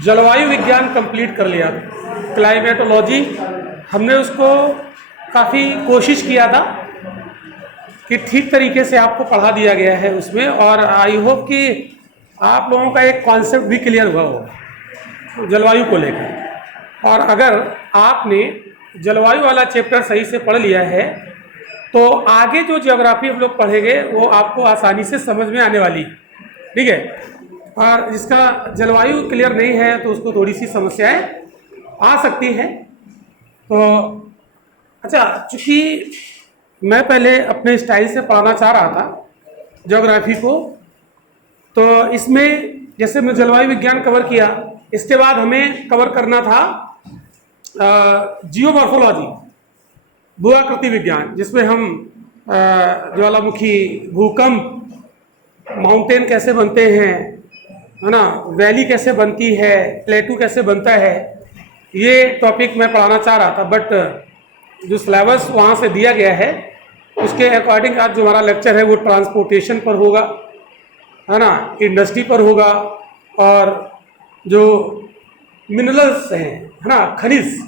जलवायु विज्ञान कंप्लीट कर लिया, क्लाइमेटोलॉजी। हमने उसको काफ़ी कोशिश किया था कि ठीक तरीके से आपको पढ़ा दिया गया है उसमें, और आई होप कि आप लोगों का एक कॉन्सेप्ट भी क्लियर हुआ हो जलवायु को लेकर। और अगर आपने जलवायु वाला चैप्टर सही से पढ़ लिया है तो आगे जो ज्योग्राफी हम लोग पढ़ेंगे वो आपको आसानी से समझ में आने वाली, ठीक है। और जिसका जलवायु क्लियर नहीं है तो उसको थोड़ी सी समस्याएं आ सकती हैं। तो अच्छा, चूँकि मैं पहले अपने स्टाइल से पढ़ाना चाह रहा था ज्योग्राफी को, तो इसमें जैसे मैं जलवायु विज्ञान कवर किया, इसके बाद हमें कवर करना था जियोमॉर्फोलॉजी, भूआकृति विज्ञान, जिसमें हम ज्वालामुखी, भूकंप, माउंटेन कैसे बनते हैं, है ना, वैली कैसे बनती है, प्लेटू कैसे बनता है, ये टॉपिक मैं पढ़ाना चाह रहा था। बट जो सिलेबस वहाँ से दिया गया है उसके अकॉर्डिंग आज जो हमारा लेक्चर है वो ट्रांसपोर्टेशन पर होगा, है ना, इंडस्ट्री पर होगा, और जो मिनरल्स हैं, है ना, खनिज,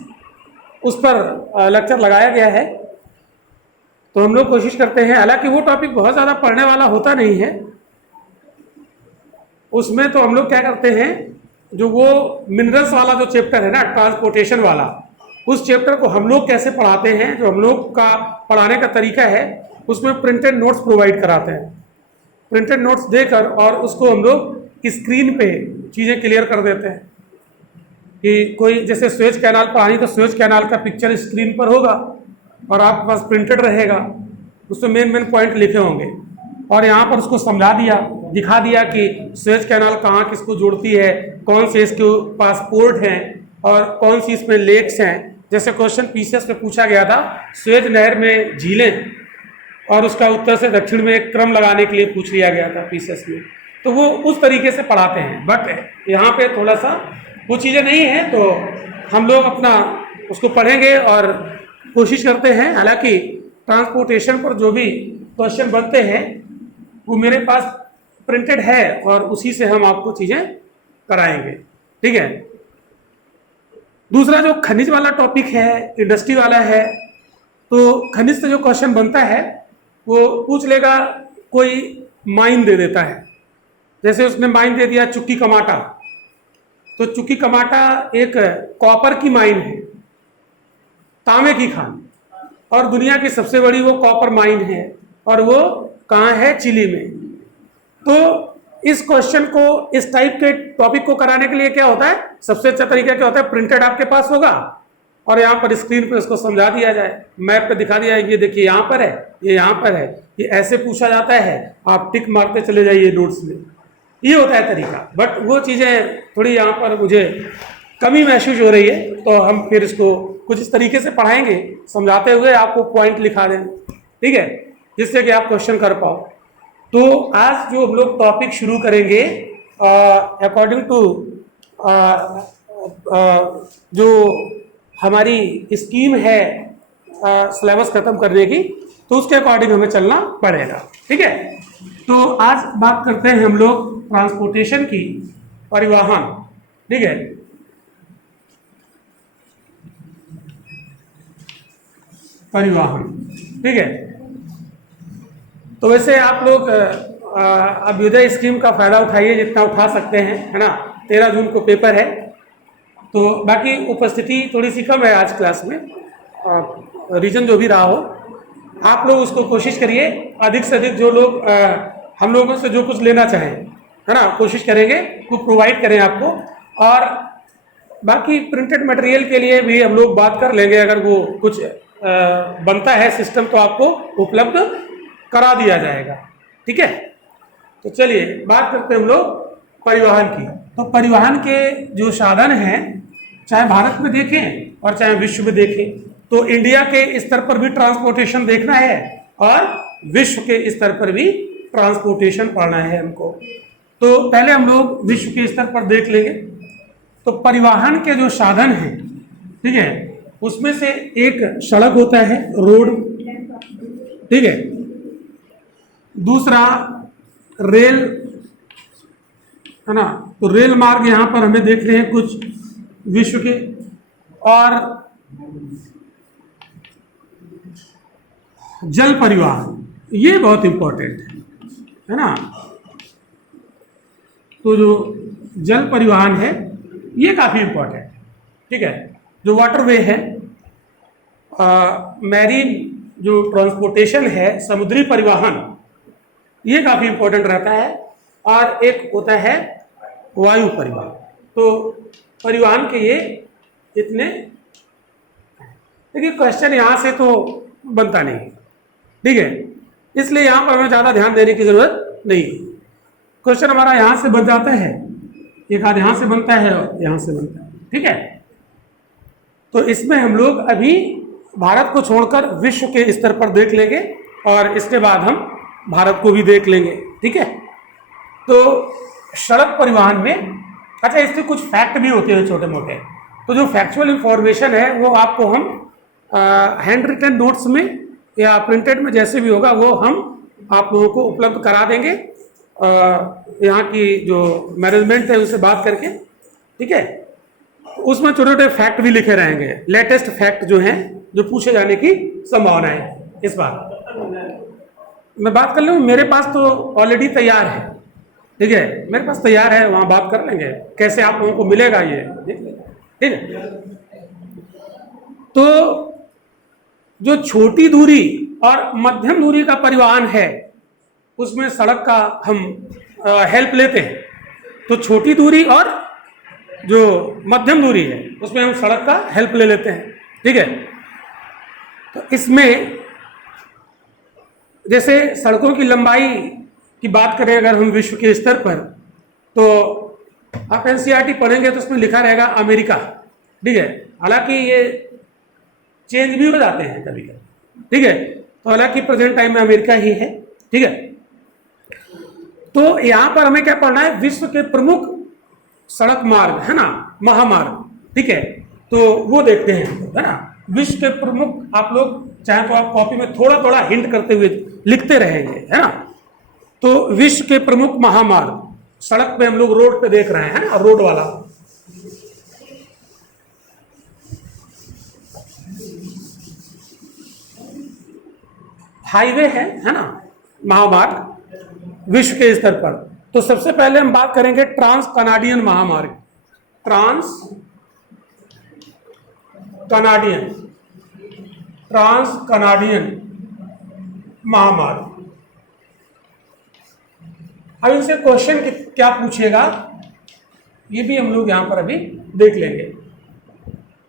उस पर लेक्चर लगाया गया है। तो हम लोग कोशिश करते हैं, हालांकि वो टॉपिक बहुत ज़्यादा पढ़ने वाला होता नहीं है उसमें, तो हम लोग क्या करते हैं, जो वो मिनरल्स वाला जो चैप्टर है ना, ट्रांसपोर्टेशन वाला, उस चैप्टर को हम लोग कैसे पढ़ाते हैं, जो हम लोग का पढ़ाने का तरीका है, उसमें प्रिंटेड नोट्स प्रोवाइड कराते हैं। प्रिंटेड नोट्स देकर और उसको हम लोग स्क्रीन पे चीज़ें क्लियर कर देते हैं कि कोई जैसे स्वेज कैनाल पढ़ानी तो स्वेज कैनाल का पिक्चर स्क्रीन पर होगा और आपके पास प्रिंटेड रहेगा, उसमें मेन पॉइंट लिखे होंगे, और यहाँ पर उसको समझा दिया, दिखा दिया कि स्वेज कैनाल कहाँ किसको जोड़ती है, कौन से इसके पास पोर्ट हैं और कौन सी इसमें लेक्स हैं। जैसे क्वेश्चन पीसीएस में पूछा गया था, स्वेज नहर में झीलें, और उसका उत्तर से दक्षिण में एक क्रम लगाने के लिए पूछ लिया गया था पीसीएस में, तो वो उस तरीके से पढ़ाते हैं। बट यहाँ पे थोड़ा सा वो चीज़ें नहीं है, तो हम लोग अपना उसको पढ़ेंगे और कोशिश करते हैं। हालांकि ट्रांसपोर्टेशन पर जो भी क्वेश्चन बनते हैं वो मेरे पास प्रिंटेड है और उसी से हम आपको चीज़ें कराएंगे, ठीक है। दूसरा जो खनिज वाला टॉपिक है, इंडस्ट्री वाला है, तो खनिज से जो क्वेश्चन बनता है वो पूछ लेगा, कोई माइन दे देता है, जैसे उसने माइन दे दिया चुक्की कमाटा, तो चुक्की कमाटा एक कॉपर की माइन है, तांबे की खान, और दुनिया की सबसे बड़ी वो कॉपर माइन है, और वो कहाँ है, चिली में। तो इस क्वेश्चन को, इस टाइप के टॉपिक को कराने के लिए क्या होता है, सबसे अच्छा तरीका क्या होता है, प्रिंटेड आपके पास होगा और यहाँ पर स्क्रीन पे इसको समझा दिया जाए, मैप पे दिखा दिया, ये देखिए यहाँ पर है, ये यहाँ पर है, ये ऐसे पूछा जाता है, आप टिक मारते चले जाइए नोट्स में, ये होता है तरीका। बट वो चीज़ें थोड़ी यहाँ पर मुझे कमी महसूस हो रही है, तो हम फिर इसको कुछ इस तरीके से पढ़ाएंगे, समझाते हुए आपको पॉइंट लिखा दें, ठीक है, जिससे कि आप क्वेश्चन कर पाओ। तो आज जो हम लोग टॉपिक शुरू करेंगे अकॉर्डिंग टू जो हमारी स्कीम है सिलेबस खत्म करने की, तो उसके अकॉर्डिंग हमें चलना पड़ेगा, ठीक है। तो आज बात करते हैं हम लोग ट्रांसपोर्टेशन की, परिवहन, ठीक है। परिवहन, ठीक है। तो वैसे आप लोग अभ्युदय स्कीम का फ़ायदा उठाइए जितना उठा सकते हैं, है ना। 13 जून को पेपर है, तो बाकी उपस्थिति थोड़ी सी कम है आज क्लास में, रीजन जो भी रहा हो, आप लोग उसको कोशिश करिए अधिक से अधिक, जो लोग हम लोगों से जो कुछ लेना चाहें, है ना, कोशिश करेंगे वो प्रोवाइड करें आपको। और बाकी प्रिंटेड मटेरियल के लिए भी हम लोग बात कर लेंगे, अगर वो कुछ बनता है सिस्टम तो आपको उपलब्ध करा दिया जाएगा, ठीक है। तो चलिए बात करते हैं हम लोग परिवहन की। तो परिवहन के जो साधन हैं, चाहे भारत में देखें और चाहे विश्व में देखें, तो इंडिया के स्तर पर भी ट्रांसपोर्टेशन देखना है और विश्व के स्तर पर भी ट्रांसपोर्टेशन पढ़ना है हमको। तो पहले हम लोग विश्व के स्तर पर देख लेंगे। तो परिवहन के जो साधन हैं, ठीक है, उसमें से एक सड़क होता है, रोड, ठीक है। दूसरा रेल, है ना। तो रेल मार्ग यहाँ पर हमें देख रहे हैं कुछ विश्व के, और जल परिवहन ये बहुत इंपॉर्टेंट है ना। तो जो जल परिवहन है ये काफ़ी इंपॉर्टेंट है, ठीक है। जो वाटरवे है, मैरीन जो ट्रांसपोर्टेशन है, समुद्री परिवहन, ये काफ़ी इंपॉर्टेंट रहता है। और एक होता है वायु परिवहन। तो परिवहन के ये इतने, देखिए क्वेश्चन यहाँ से तो बनता नहीं, ठीक है, इसलिए यहाँ पर हमें ज़्यादा ध्यान देने की ज़रूरत नहीं है। क्वेश्चन हमारा यहाँ से बन जाता है, एक आध यहाँ से बनता है और यहाँ से बनता है, ठीक है। तो इसमें हम लोग अभी भारत को छोड़कर विश्व के स्तर पर देख लेंगे और इसके बाद हम भारत को भी देख लेंगे, ठीक है। तो सड़क परिवहन में, अच्छा, इसके कुछ फैक्ट भी होते हैं छोटे मोटे। तो जो फैक्चुअल इंफॉर्मेशन है वो आपको हम हैंड रिटन नोट्स में या प्रिंटेड में जैसे भी होगा वो हम आप लोगों को उपलब्ध करा देंगे, यहाँ की जो मैनेजमेंट है उससे बात करके, ठीक है। उसमें छोटे छोटे फैक्ट भी लिखे रहेंगे, लेटेस्ट फैक्ट जो हैं, जो पूछे जाने की संभावना है इस बार। मैं बात कर लूँ, मेरे पास तो ऑलरेडी तैयार है, ठीक है, मेरे पास तैयार है, वहाँ बात कर लेंगे कैसे आप लोगों को मिलेगा ये, ठीक है। तो जो छोटी दूरी और मध्यम दूरी का परिवहन है उसमें सड़क का हम हेल्प लेते हैं। तो छोटी दूरी और जो मध्यम दूरी है उसमें हम सड़क का हेल्प ले लेते हैं, ठीक है। तो इसमें जैसे सड़कों की लंबाई की बात करें अगर हम विश्व के स्तर पर, तो आप एनसीईआरटी पढ़ेंगे तो उसमें लिखा रहेगा अमेरिका, ठीक है। हालांकि ये चेंज भी हो जाते हैं कभी कभी, ठीक है। तो हालांकि प्रेजेंट टाइम में अमेरिका ही है, ठीक है। तो यहां पर हमें क्या पढ़ना है, विश्व के प्रमुख सड़क मार्ग है ना, महामार्ग, ठीक है। तो वो देखते हैं, है ना। विश्व के प्रमुख, आप लोग चाहे तो आप कॉपी में थोड़ा थोड़ा हिंट करते हुए लिखते रहेंगे, है ना। तो विश्व के प्रमुख महामार्ग, सड़क पे हम लोग रोड पे देख रहे हैं ना, रोड वाला, हाईवे है ना, महामार्ग विश्व के स्तर पर। तो सबसे पहले हम बात करेंगे ट्रांस कनाडियन महामार्ग, ट्रांस कनाडियन महामार्ग। अब इनसे क्वेश्चन क्या पूछेगा ये भी हम लोग यहां पर अभी देख लेंगे।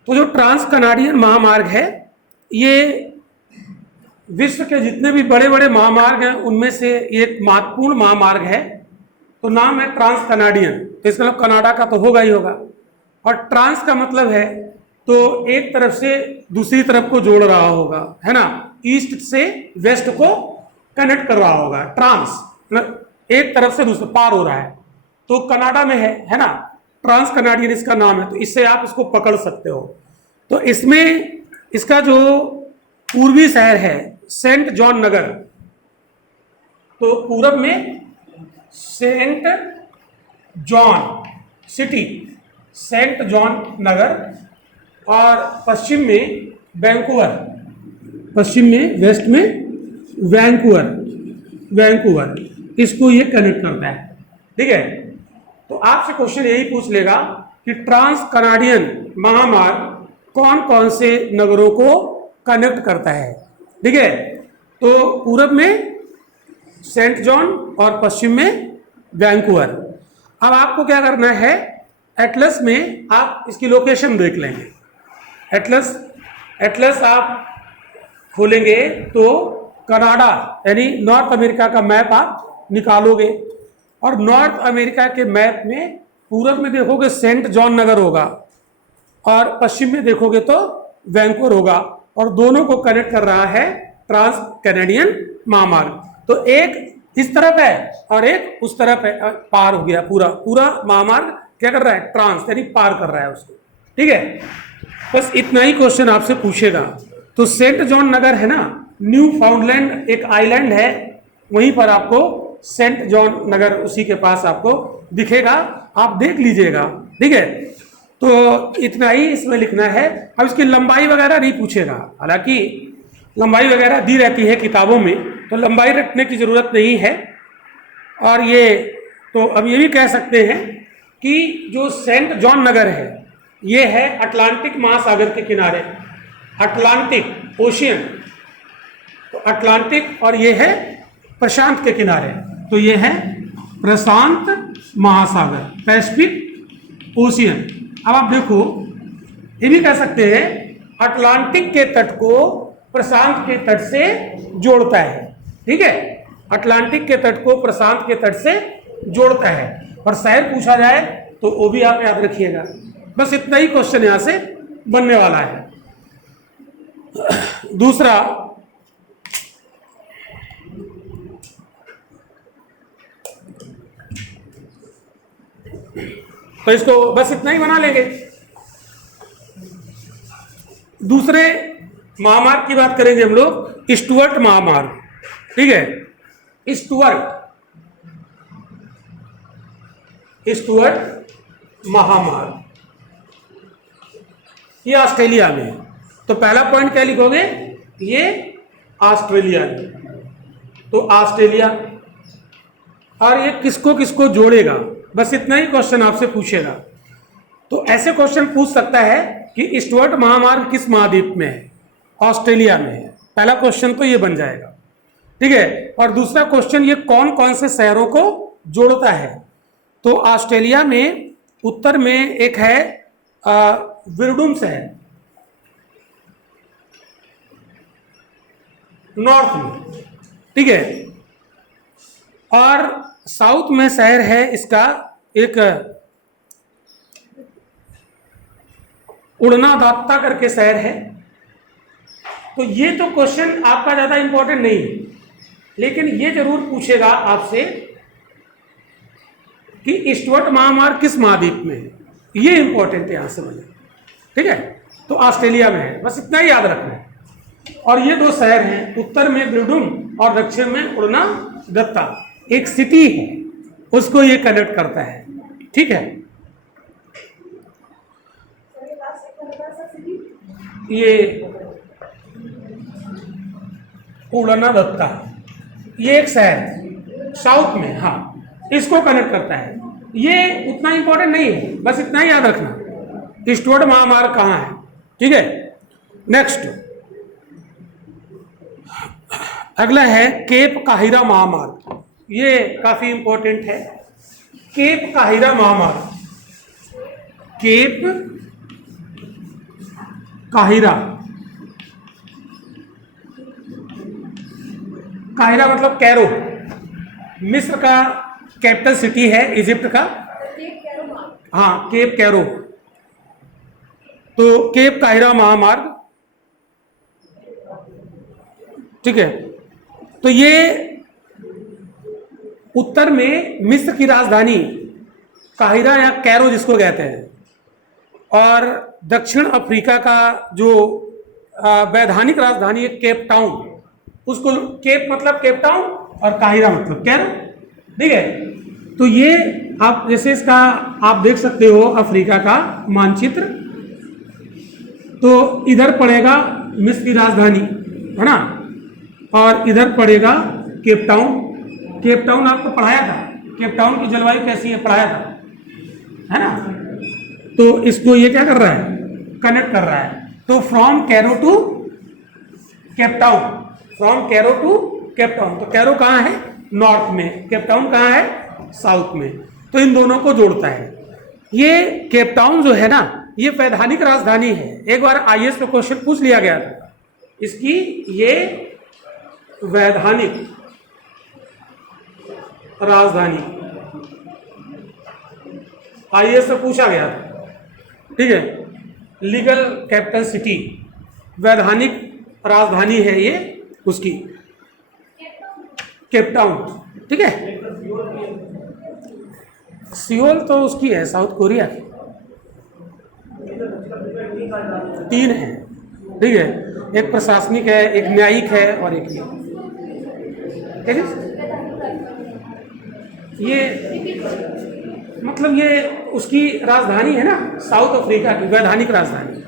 तो जो ट्रांस कनाडियन महामार्ग है, ये विश्व के जितने भी बड़े बड़े महामार्ग हैं उनमें से एक महत्वपूर्ण महामार्ग है। तो नाम है ट्रांस कनाडियन, तो इसका मतलब कनाडा का तो होगा ही होगा। और ट्रांस का मतलब है तो एक तरफ से दूसरी तरफ को जोड़ रहा होगा, है ना, ईस्ट से वेस्ट को कनेक्ट कर रहा होगा। ट्रांस एक तरफ से दूसरे पार हो रहा है, तो कनाडा में है ना, ट्रांस कनाडियन इसका नाम है। तो इससे आप इसको पकड़ सकते हो। तो इसमें इसका जो पूर्वी शहर है सेंट जॉन नगर, तो पूरब में saint John city, saint John नगर, और पश्चिम में वैंकूवर, पश्चिम में वेस्ट में वैंकूवर, इसको ये कनेक्ट करता है, ठीक है। तो आपसे क्वेश्चन यही पूछ लेगा कि ट्रांस कनाडियन महामार्ग कौन कौन से नगरों को कनेक्ट करता है, ठीक है। तो पूरब में सेंट जॉन और पश्चिम में वैंकूवर। अब आपको क्या करना है, एटलस में आप इसकी लोकेशन देख लेंगे। एटलस आप खोलेंगे तो कनाडा यानी नॉर्थ अमेरिका का मैप आप निकालोगे, और नॉर्थ अमेरिका के मैप में पूरब में देखोगे सेंट जॉन नगर होगा और पश्चिम में देखोगे तो वैंकूवर होगा, और दोनों को कनेक्ट कर रहा है ट्रांस कैनेडियन महामार्ग। तो एक इस तरफ है और एक उस तरफ है, पार हो गया पूरा महामार्ग क्या कर रहा है, ट्रांस यानी पार कर रहा है उसको, ठीक है। बस इतना ही क्वेश्चन आपसे पूछेगा। तो सेंट जॉन नगर है ना, न्यू फाउंडलैंड एक आइलैंड है, वहीं पर आपको सेंट जॉन नगर उसी के पास आपको दिखेगा, आप देख लीजिएगा, ठीक है। तो इतना ही इसमें लिखना है। अब इसकी लंबाई वगैरह नहीं पूछेगा, हालांकि लंबाई वगैरह दी रहती है किताबों में, तो लंबाई रखने की ज़रूरत नहीं है। और ये तो अब ये भी कह सकते हैं कि जो सेंट जॉन नगर है ये है अटलांटिक महासागर के किनारे, अटलांटिक ओशियन, तो अटलांटिक, और ये है प्रशांत के किनारे, तो ये है प्रशांत महासागर, पैसिफिक ओशियन। अब आप देखो, ये भी कह सकते हैं अटलांटिक के तट को प्रशांत के तट से जोड़ता है, ठीक है, अटलांटिक के तट को प्रशांत के तट से जोड़ता है। और शहर पूछा जाए तो वो भी आप याद रखिएगा। बस इतना ही क्वेश्चन यहां से बनने वाला है। दूसरा, तो इसको बस इतना ही बना लेंगे। दूसरे महामार्ग की बात करेंगे हम लोग, स्टुअर्ट महामार्ग, ठीक है। स्टुअर्ट महामार्ग ये ऑस्ट्रेलिया में है। तो पहला पॉइंट क्या लिखोगे, ये ऑस्ट्रेलिया में, तो ऑस्ट्रेलिया, और ये किसको किसको जोड़ेगा, बस इतना ही क्वेश्चन आपसे पूछेगा। तो ऐसे क्वेश्चन पूछ सकता है कि स्टुअर्ट महामार्ग किस महाद्वीप में है, ऑस्ट्रेलिया में है, पहला क्वेश्चन तो ये बन जाएगा, ठीक है। और दूसरा क्वेश्चन, ये कौन कौन से शहरों को जोड़ता है, तो ऑस्ट्रेलिया में उत्तर में एक है विरडूम शहर, नॉर्थ में, ठीक है, और साउथ में शहर है इसका एक उड़नादात्ता करके शहर है। तो ये तो क्वेश्चन आपका ज्यादा इंपॉर्टेंट नहीं है, लेकिन ये जरूर पूछेगा आपसे कि स्टुअर्ट महामार्ग किस महाद्वीप में है, ये इंपॉर्टेंट है, यहां से बने, ठीक है। तो ऑस्ट्रेलिया में है, बस इतना ही याद रखना है। और ये दो शहर हैं, उत्तर में ब्रिडुम और दक्षिण में उड़नादत्ता, एक सिटी है, उसको ये कनेक्ट करता है, ठीक है। ये उड़नादत्ता, ये एक शहर है साउथ में, हाँ, इसको कनेक्ट करता है। ये उतना इंपॉर्टेंट नहीं है, बस इतना ही याद रखना स्टुअर्ट महामार्ग कहाँ है, ठीक है। नेक्स्ट, अगला है केप काहिरा महामार्ग, ये काफी इंपॉर्टेंट है। केप काहिरा महामार्ग, केप काहिरा, काहिरा मतलब कैरो, मिस्र का कैपिटल सिटी है, इजिप्ट का, हाँ, केप कैरो, तो केप काहिरा महामार्ग, ठीक है। तो ये उत्तर में मिस्र की राजधानी काहिरा या कैरो जिसको कहते हैं, और दक्षिण अफ्रीका का जो वैधानिक राजधानी है केप टाउन, उसको केप मतलब केप टाउन और काहिरा मतलब कैरो, ठीक है। तो ये आप जैसे इसका आप देख सकते हो अफ्रीका का मानचित्र, तो इधर पड़ेगा मिस्र की राजधानी, है ना, और इधर पड़ेगा केप टाउन। केप टाउन आपको पढ़ाया था, केप टाउन की जलवायु कैसी है पढ़ाया था, है ना। तो इसको ये क्या कर रहा है, कनेक्ट कर रहा है। तो from Cairo to Cape Town, from Cairo to Cape Town, तो कैरो कहाँ है, नॉर्थ में, केप टाउन कहाँ है, साउथ में, तो इन दोनों को जोड़ता है। ये केप टाउन जो है ना, ये वैधानिक राजधानी है, एक बार आईएएस में क्वेश्चन पूछ लिया गया था इसकी, ये वैधानिक राजधानी आईएएस से पूछा गया था, ठीक है, लीगल कैपिटल सिटी, वैधानिक राजधानी है ये उसकी, केप टाउन, ठीक है। सियोल तो उसकी है, साउथ कोरिया की, तीन है, ठीक है, एक प्रशासनिक है, एक न्यायिक है, और एक ये मतलब ये उसकी राजधानी है ना, साउथ अफ्रीका की वैधानिक राजधानी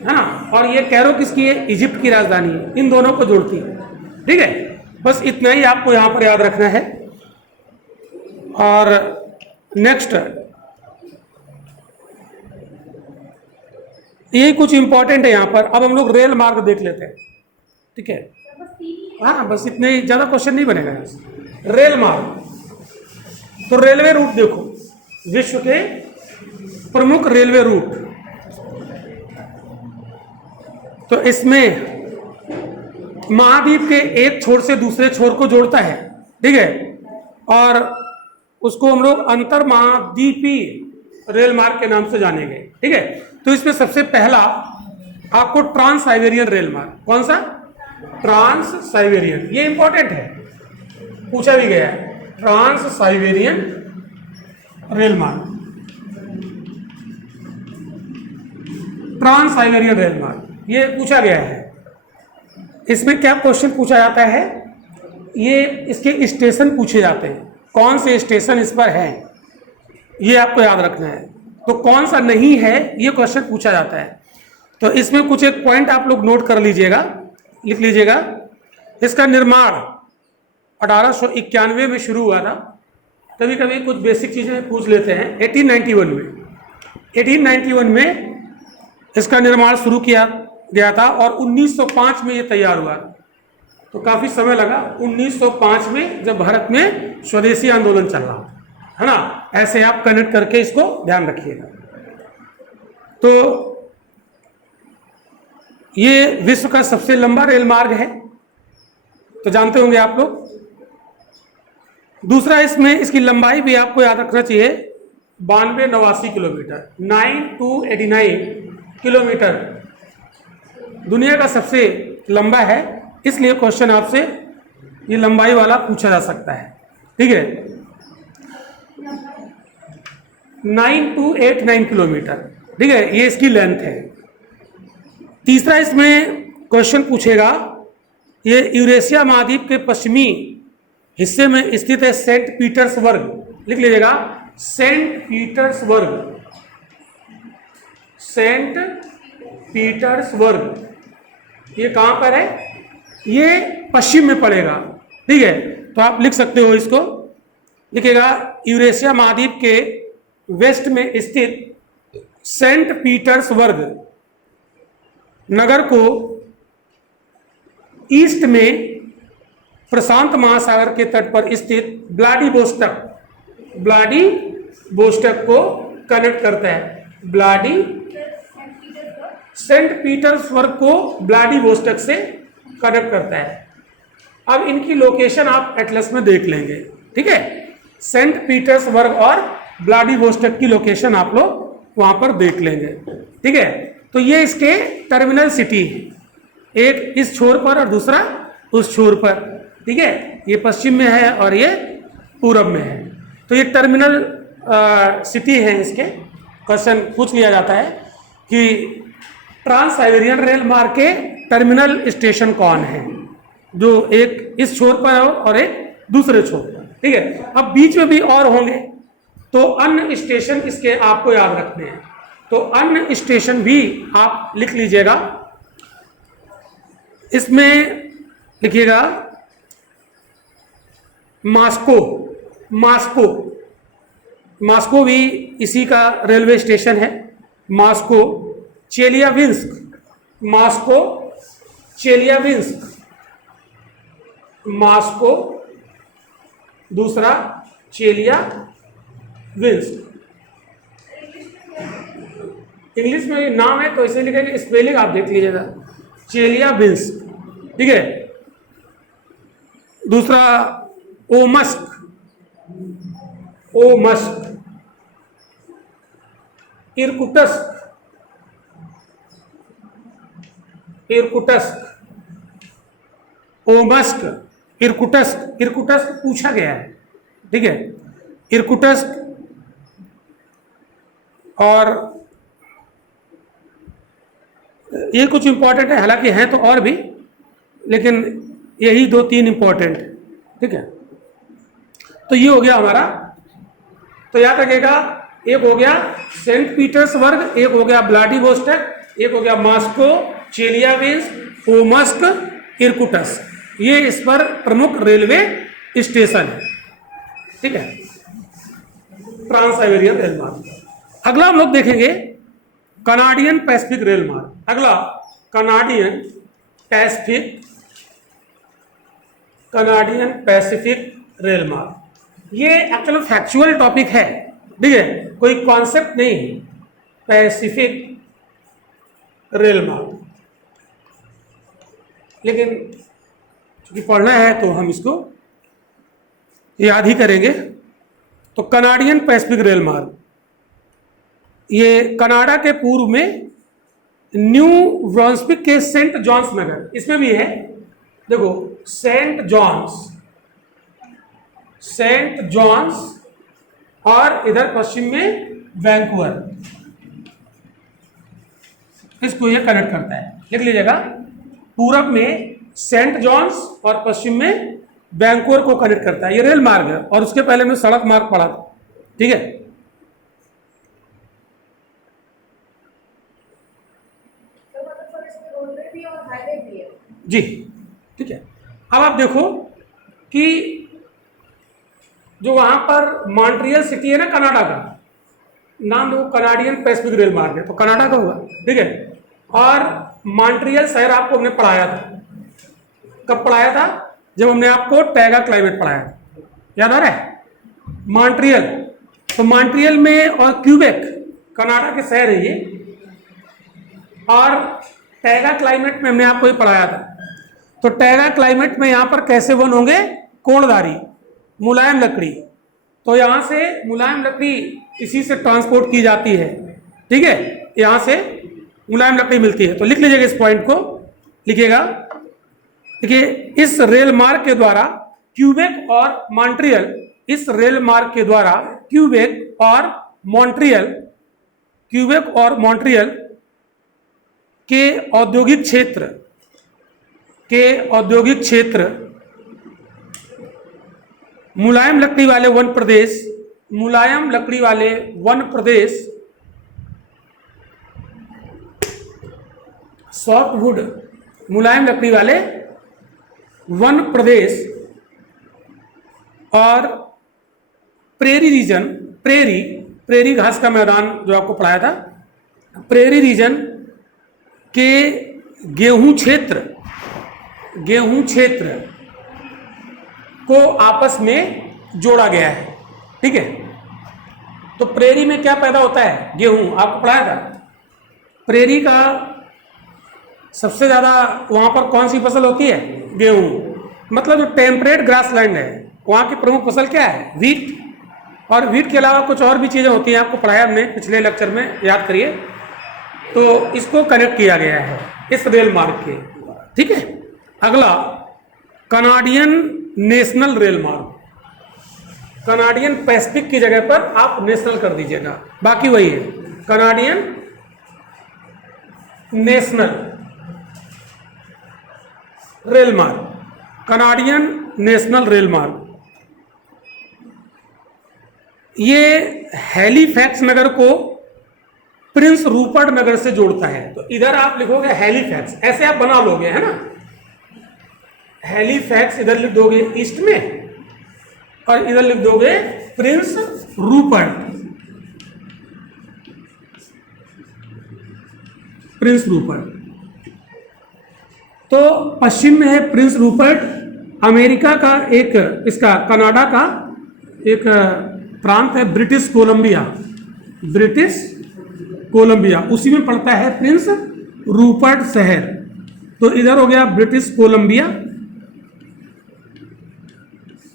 है ना, और ये कैरो किसकी है, इजिप्ट की राजधानी है, इन दोनों को जोड़ती है। ठीक है, बस इतना ही आपको यहाँ पर याद रखना है। और नेक्स्ट ये कुछ इंपॉर्टेंट है यहाँ पर। अब हम लोग रेल मार्ग देख लेते हैं। ठीक है, हाँ बस इतने ही, ज़्यादा क्वेश्चन नहीं बनेगा यहाँ से। रेल मार्ग, तो रेलवे रूट देखो, विश्व के प्रमुख रेलवे रूट, तो इसमें महाद्वीप के एक छोर से दूसरे छोर को जोड़ता है। ठीक है, और उसको हम लोग अंतर महाद्वीपीय रेल मार्ग के नाम से जानेंगे। ठीक है, तो इसमें सबसे पहला आपको ट्रांस साइबेरियन रेल मार्ग, कौन सा, ट्रांस साइबेरियन, ये इंपॉर्टेंट है, पूछा भी गया है, ट्रांस साइबेरियन रेल मार्ग, ट्रांस साइबेरियन रेल मार्ग, ये पूछा गया है। इसमें क्या क्वेश्चन पूछा जाता है, ये इसके स्टेशन पूछे जाते हैं, कौन से स्टेशन इस पर है, ये आपको याद रखना है। तो कौन सा नहीं है, ये क्वेश्चन पूछा जाता है। तो इसमें कुछ एक पॉइंट आप लोग नोट कर लीजिएगा, लिख लीजिएगा। इसका निर्माण 1891 में शुरू हुआ था। कभी कभी कुछ बेसिक चीज़ें पूछ लेते हैं। 1891 में इसका निर्माण शुरू किया गया था और 1905 में ये तैयार हुआ। तो काफ़ी समय लगा, 1905 में, जब भारत में स्वदेशी आंदोलन चल रहा है ना। ऐसे आप कनेक्ट करके इसको ध्यान रखिएगा। तो ये विश्व का सबसे लंबा रेल मार्ग है, तो जानते होंगे आप लोग। दूसरा, इसमें इसकी लंबाई भी आपको याद रखना चाहिए, 9289 किलोमीटर, 9289 किलोमीटर दुनिया का सबसे लंबा है। इसलिए क्वेश्चन आपसे ये लंबाई वाला पूछा जा सकता है। ठीक है, 9289 किलोमीटर, ठीक है, ये इसकी लेंथ है। तीसरा, इसमें क्वेश्चन पूछेगा, ये यूरेशिया महाद्वीप के पश्चिमी हिस्से में स्थित है सेंट पीटर्सबर्ग, लिख लीजिएगा, सेंट पीटर्सबर्ग, सेंट पीटर्सबर्ग, ये कहां पर है, ये पश्चिम में पड़ेगा। ठीक है, तो आप लिख सकते हो, इसको लिखेगा, यूरेशिया महाद्वीप के वेस्ट में स्थित सेंट पीटर्सबर्ग नगर को ईस्ट में प्रशांत महासागर के तट पर स्थित व्लादिवोस्तोक को कनेक्ट करता है। सेंट पीटर्सबर्ग को व्लादिवोस्तोक से कनेक्ट करता है। अब इनकी लोकेशन आप एटलस में देख लेंगे। ठीक है, सेंट पीटर्सबर्ग और व्लादिवोस्तोक की लोकेशन आप लोग वहां पर देख लेंगे। ठीक है, तो ये इसके टर्मिनल सिटी है, एक इस छोर पर और दूसरा उस छोर पर। ठीक है, ये पश्चिम में है और ये पूरब में है। तो ये टर्मिनल सिटी है। इसके क्वेश्चन पूछ लिया जाता है कि ट्रांस साइबेरियन रेल मार्ग के टर्मिनल स्टेशन कौन है, जो एक इस छोर पर हो और एक दूसरे छोर पर। ठीक है, अब बीच में भी और होंगे, तो अन्य स्टेशन इसके आपको याद रखने हैं। तो अन्य स्टेशन भी आप लिख लीजिएगा। इसमें लिखिएगा मास्को, मास्को, मास्को भी इसी का रेलवे स्टेशन है। मास्को, चेलियाबिंस्क, मास्को, चेलियाबिंस्क, मास्को, दूसरा चेलियाबिंस्क। इंग्लिश में नाम है तो इसे लिखेंगे, स्पेलिंग आप देख लीजिएगा, चेलियाबिंस्क। ठीक है, दूसरा ओमस्क, ओमस्क, इरकुटस्क, इरकुटस्क, ओमस्क, इरकुटस्क, इरकुटस्क पूछा गया है। ठीक है, इरकुटस्क, और ये कुछ इंपॉर्टेंट है, हालांकि हैं तो और भी, लेकिन यही 2-3 इंपॉर्टेंट है। ठीक है, तो ये हो गया हमारा। तो याद रखिएगा, एक हो गया सेंट पीटर्सबर्ग, एक हो गया व्लादिवोस्टॉक, एक हो गया मॉस्को, चेलियाबिंस्क, ओमस्क, इरकुटस्क। ये इस पर प्रमुख रेलवे स्टेशन है। ठीक है, ट्रांस साइबेरियन रेल मार्ग। अगला हम लोग देखेंगे कनाडियन पैसिफिक रेल मार्ग। अगला कनाडियन पैसिफिक रेल मार्ग। ये एक्चुअली फैक्चुअल टॉपिक है, ठीक है, कोई कॉन्सेप्ट नहीं है। पैसिफिक रेल मार्ग, लेकिन चूंकि पढ़ना है तो हम इसको याद ही करेंगे। तो कनाडियन पैसिफिक रेल मार्ग, ये कनाडा के पूर्व में न्यू ब्रांसविक के सेंट जॉन्स नगर, इसमें भी है, देखो सेंट जॉन्स और इधर पश्चिम में वैंकूवर, इसको ये कनेक्ट करता है। लिख लीजिएगा, पूरब में सेंट जॉन्स और पश्चिम में वैंकूवर को कनेक्ट करता है। ये रेल मार्ग है, और उसके पहले में सड़क मार्ग पड़ा था। ठीक है, जी ठीक है। अब आप देखो कि जो वहां पर मॉन्ट्रियल सिटी है ना, कनाडा का नाम देखो, कनाडियन पैसिफिक रेल मार्ग है, तो कनाडा का होगा। ठीक है, और मॉन्ट्रियल शहर आपको हमने पढ़ाया था। कब पढ़ाया था? जब हमने आपको टैगा क्लाइमेट पढ़ाया था, याद आ रहा है? मॉन्ट्रियल, तो मॉन्ट्रियल में और क्यूबेक कनाडा के शहर है ये, और टैगा क्लाइमेट में हमने आपको ये पढ़ाया था। तो टैगा क्लाइमेट में यहाँ पर कैसे वन होंगे? कोणधारी, मुलायम लकड़ी। तो यहाँ से मुलायम लकड़ी इसी से ट्रांसपोर्ट की जाती है। ठीक है, यहाँ से मुलायम लकड़ी मिलती है। तो लिख लीजिएगा, इस पॉइंट को लिखिएगा। देखिए, इस रेल मार्ग के द्वारा क्यूबेक और मॉन्ट्रियल, इस रेल मार्ग के द्वारा क्यूबेक और मॉन्ट्रियल के औद्योगिक क्षेत्र मुलायम लकड़ी वाले वन प्रदेश सॉफ्टवुड मुलायम लकड़ी वाले वन प्रदेश और प्रेरी रीजन, प्रेरी घास का मैदान जो आपको पढ़ाया था, प्रेरी रीजन के गेहूं क्षेत्र को आपस में जोड़ा गया है। ठीक है, तो प्रेरी में क्या पैदा होता है? गेहूं, आपको पढ़ाया था। प्रेरी का सबसे ज्यादा वहां पर कौन सी फसल होती है? गेहूं। मतलब जो टेम्परेट ग्रासलैंड है, वहां की प्रमुख फसल क्या है? वीट। और वीट के अलावा कुछ और भी चीजें होती हैं, आपको पढ़ाया हमने पिछले लेक्चर में, याद करिए। तो इसको कनेक्ट किया गया है इस रेल मार्ग के। ठीक है, अगला कनाडियन नेशनल रेल मार्ग। कनाडियन पैसिफिक की जगह पर आप नेशनल कर दीजिएगा, बाकी वही है। कनाडियन नेशनल रेल मार्ग, कनाडियन नेशनल रेल मार्ग, ये हैलीफैक्स नगर को प्रिंस रूपर्ट नगर से जोड़ता है। तो इधर आप लिखोगे हैलीफैक्स, ऐसे आप बना लोगे, है ना। हैलीफैक्स इधर लिख दोगे ईस्ट में, और इधर लिख दोगे प्रिंस रूपर्ट। तो पश्चिम में है प्रिंस रूपर्ट, अमेरिका का एक, इसका कनाडा का एक प्रांत है ब्रिटिश कोलंबिया, उसी में पड़ता है प्रिंस रूपर्ट शहर। तो इधर हो गया ब्रिटिश कोलंबिया।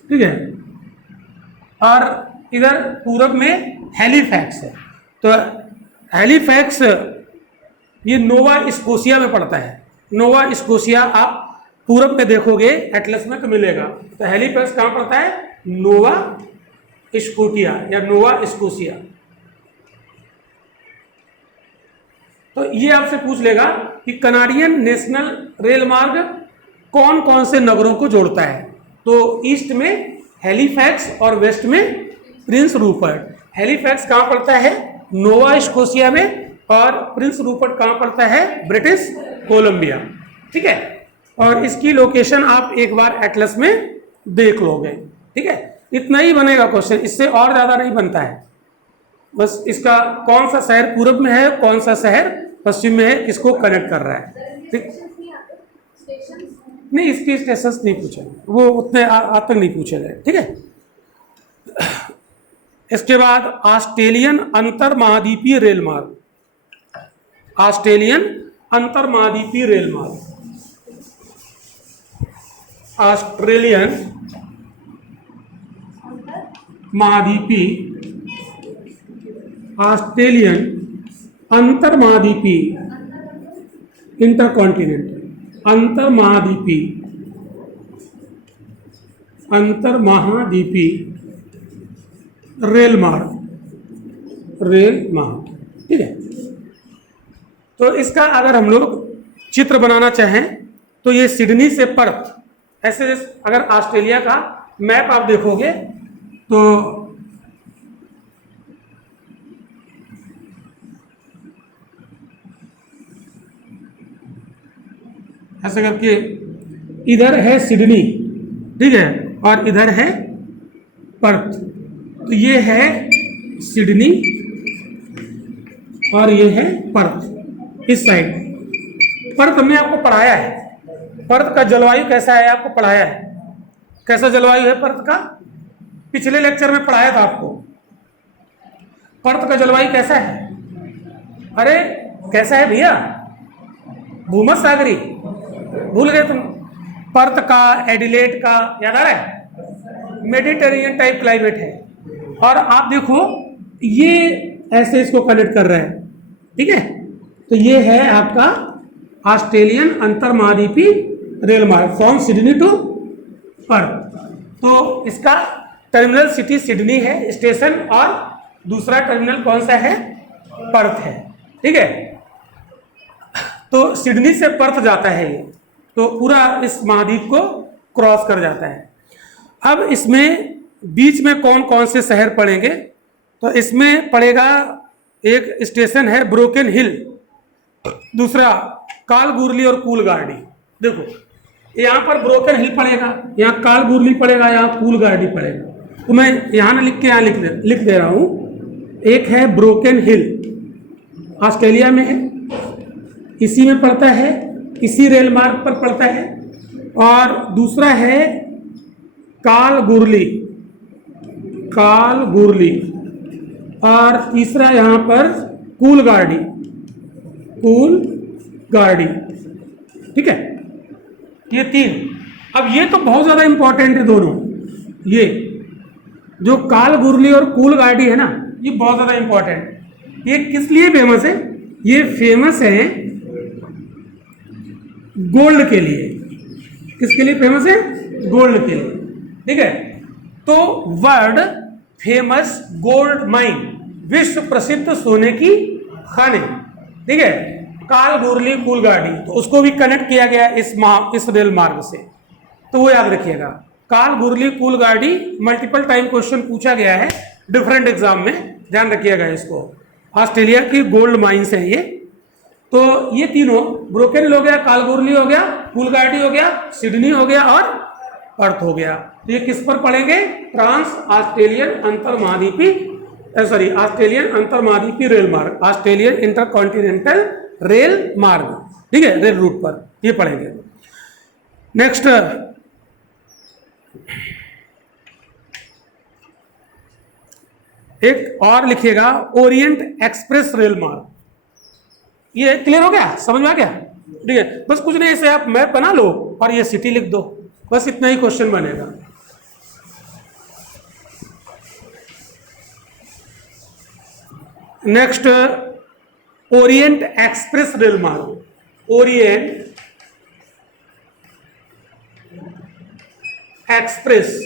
ठीक है, और इधर पूरब में हैलीफैक्स है। तो हैलीफैक्स ये नोवा स्कोशिया में पड़ता है। नोवा स्कोशिया आप पूरब में देखोगे एटलस में तो मिलेगा। तो हैलीफैक्स कहाँ पड़ता है? नोवा स्कोटिया या नोवा स्कोशिया। तो ये आपसे पूछ लेगा कि कनाडियन नेशनल रेल मार्ग कौन कौन से नगरों को जोड़ता है। तो ईस्ट में हैलीफैक्स और वेस्ट में प्रिंस रूपर्ट। हैलिफैक्स कहाँ पड़ता है? नोवा स्कोशिया में। और प्रिंस रूपर्ट कहाँ पड़ता है? British Columbia. ठीक है, और इसकी लोकेशन आप एक बार एटलस में देख लोगे। ठीक है, इतना ही बनेगा क्वेश्चन, इससे और ज्यादा नहीं बनता है। बस इसका कौन सा शहर पूर्व में है, कौन सा शहर पश्चिम में है, किसको कनेक्ट कर रहा है। ठीक, नहीं इसके स्टेशन नहीं पूछे, वो उतने आज तक नहीं पूछे गए। ठीक है, इसके बाद ऑस्ट्रेलियन अंतर महाद्वीपीय रेल मार्ग, ऑस्ट्रेलियन अंतर महाद्वीपीय रेल मार्ग, ऑस्ट्रेलियन महाद्वीपीय, ऑस्ट्रेलियन अंतर महाद्वीपीय, इंटरकॉन्टिनेंटल, अंतर महाद्वीपीय, अंतर महाद्वीपीय रेल मार्ग, रेल मार्ग। ठीक है, तो इसका अगर हम लोग चित्र बनाना चाहें तो ये सिडनी से पर्थ, ऐसे अगर ऑस्ट्रेलिया का मैप आप देखोगे तो ऐसे करके इधर है सिडनी, ठीक है, और इधर है पर्थ। तो ये है सिडनी और ये है पर्थ इस साइड। पर्थ हमने आपको पढ़ाया है, पर्थ का जलवायु कैसा है आपको पढ़ाया है। कैसा जलवायु है पर्थ का? पिछले लेक्चर में पढ़ाया था आपको। पर्थ का जलवायु कैसा है? अरे कैसा है भैया? भूमध्य सागरी, भूल गए तुम? पर्थ का, एडिलेड का याद आ रहा है? मेडिटेरेनियन टाइप क्लाइमेट है। और आप देखो ये ऐसे इसको कनेक्ट कर रहा है। ठीक है, तो ये है आपका ऑस्ट्रेलियन अंतर महाद्वीपीय रेल मार्ग फ्रॉम सिडनी टू पर्थ। तो इसका टर्मिनल सिटी सिडनी है स्टेशन, और दूसरा टर्मिनल कौन सा है? पर्थ है। ठीक है, तो सिडनी से पर्थ जाता है ये, तो पूरा इस महाद्वीप को क्रॉस कर जाता है। अब इसमें बीच में कौन कौन से शहर पड़ेंगे? तो इसमें पड़ेगा एक स्टेशन है ब्रोकन हिल, दूसरा कालगुरली और कूलगार्डी। देखो यहाँ पर ब्रोकन हिल पड़ेगा, यहाँ कालगुरली पड़ेगा, यहाँ कूलगार्डी पड़ेगा। तो मैं यहाँ ना लिख के यहाँ लिख दे रहा हूँ। एक है ब्रोकन हिल, ऑस्ट्रेलिया में है, इसी में पड़ता है, इसी रेल मार्ग पर पड़ता है। और दूसरा है कालगुरली, कालगुरली, और तीसरा यहाँ पर कूलगार्डी, कूलगार्डी। ठीक है, ये तीन। अब ये तो बहुत ज्यादा इंपॉर्टेंट है दोनों। ये जो कालगुरली और कूलगार्डी है ना, ये बहुत ज्यादा इंपॉर्टेंट। ये किस लिए फेमस है? ये फेमस है गोल्ड के लिए। किसके लिए फेमस है? गोल्ड के लिए। ठीक है, तो वर्ल्ड फेमस गोल्ड माइन, विश्व प्रसिद्ध सोने की खाने। ठीक है, कालगुरली कूलगार्डी, तो उसको भी कनेक्ट किया गया इस रेल मार्ग से, तो वो याद रखिएगा। कालगुरली कूलगार्डी मल्टीपल टाइम क्वेश्चन पूछा गया है डिफरेंट एग्जाम में, ध्यान रखिएगा इसको। ऑस्ट्रेलिया की गोल्ड माइंस है ये। तो ये तीनों, ब्रोकन हिल हो गया, कालगुरली हो गया, कूलगार्डी हो गया, सिडनी हो गया और पर्थ हो गया। तो ये किस पर पड़ेंगे? ट्रांस ऑस्ट्रेलियन अंतर महाद्वीपीय, सॉरी ऑस्ट्रेलियन अंतर महाद्वीपीय रेल मार्ग, ऑस्ट्रेलियन इंटरकॉन्टिनेंटल रेल मार्ग। ठीक है, रेल रूट पर ये पड़ेंगे। नेक्स्ट, एक और लिखिएगा, ओरिएंट एक्सप्रेस रेल मार्ग। ये क्लियर हो गया? समझ में आ गया? ठीक है, बस कुछ नहीं, ऐसे आप मैप बना लो और ये सिटी लिख दो, बस इतना ही क्वेश्चन बनेगा। नेक्स्ट, ओरिएंट एक्सप्रेस रेल मार्ग, ओरिएंट एक्सप्रेस,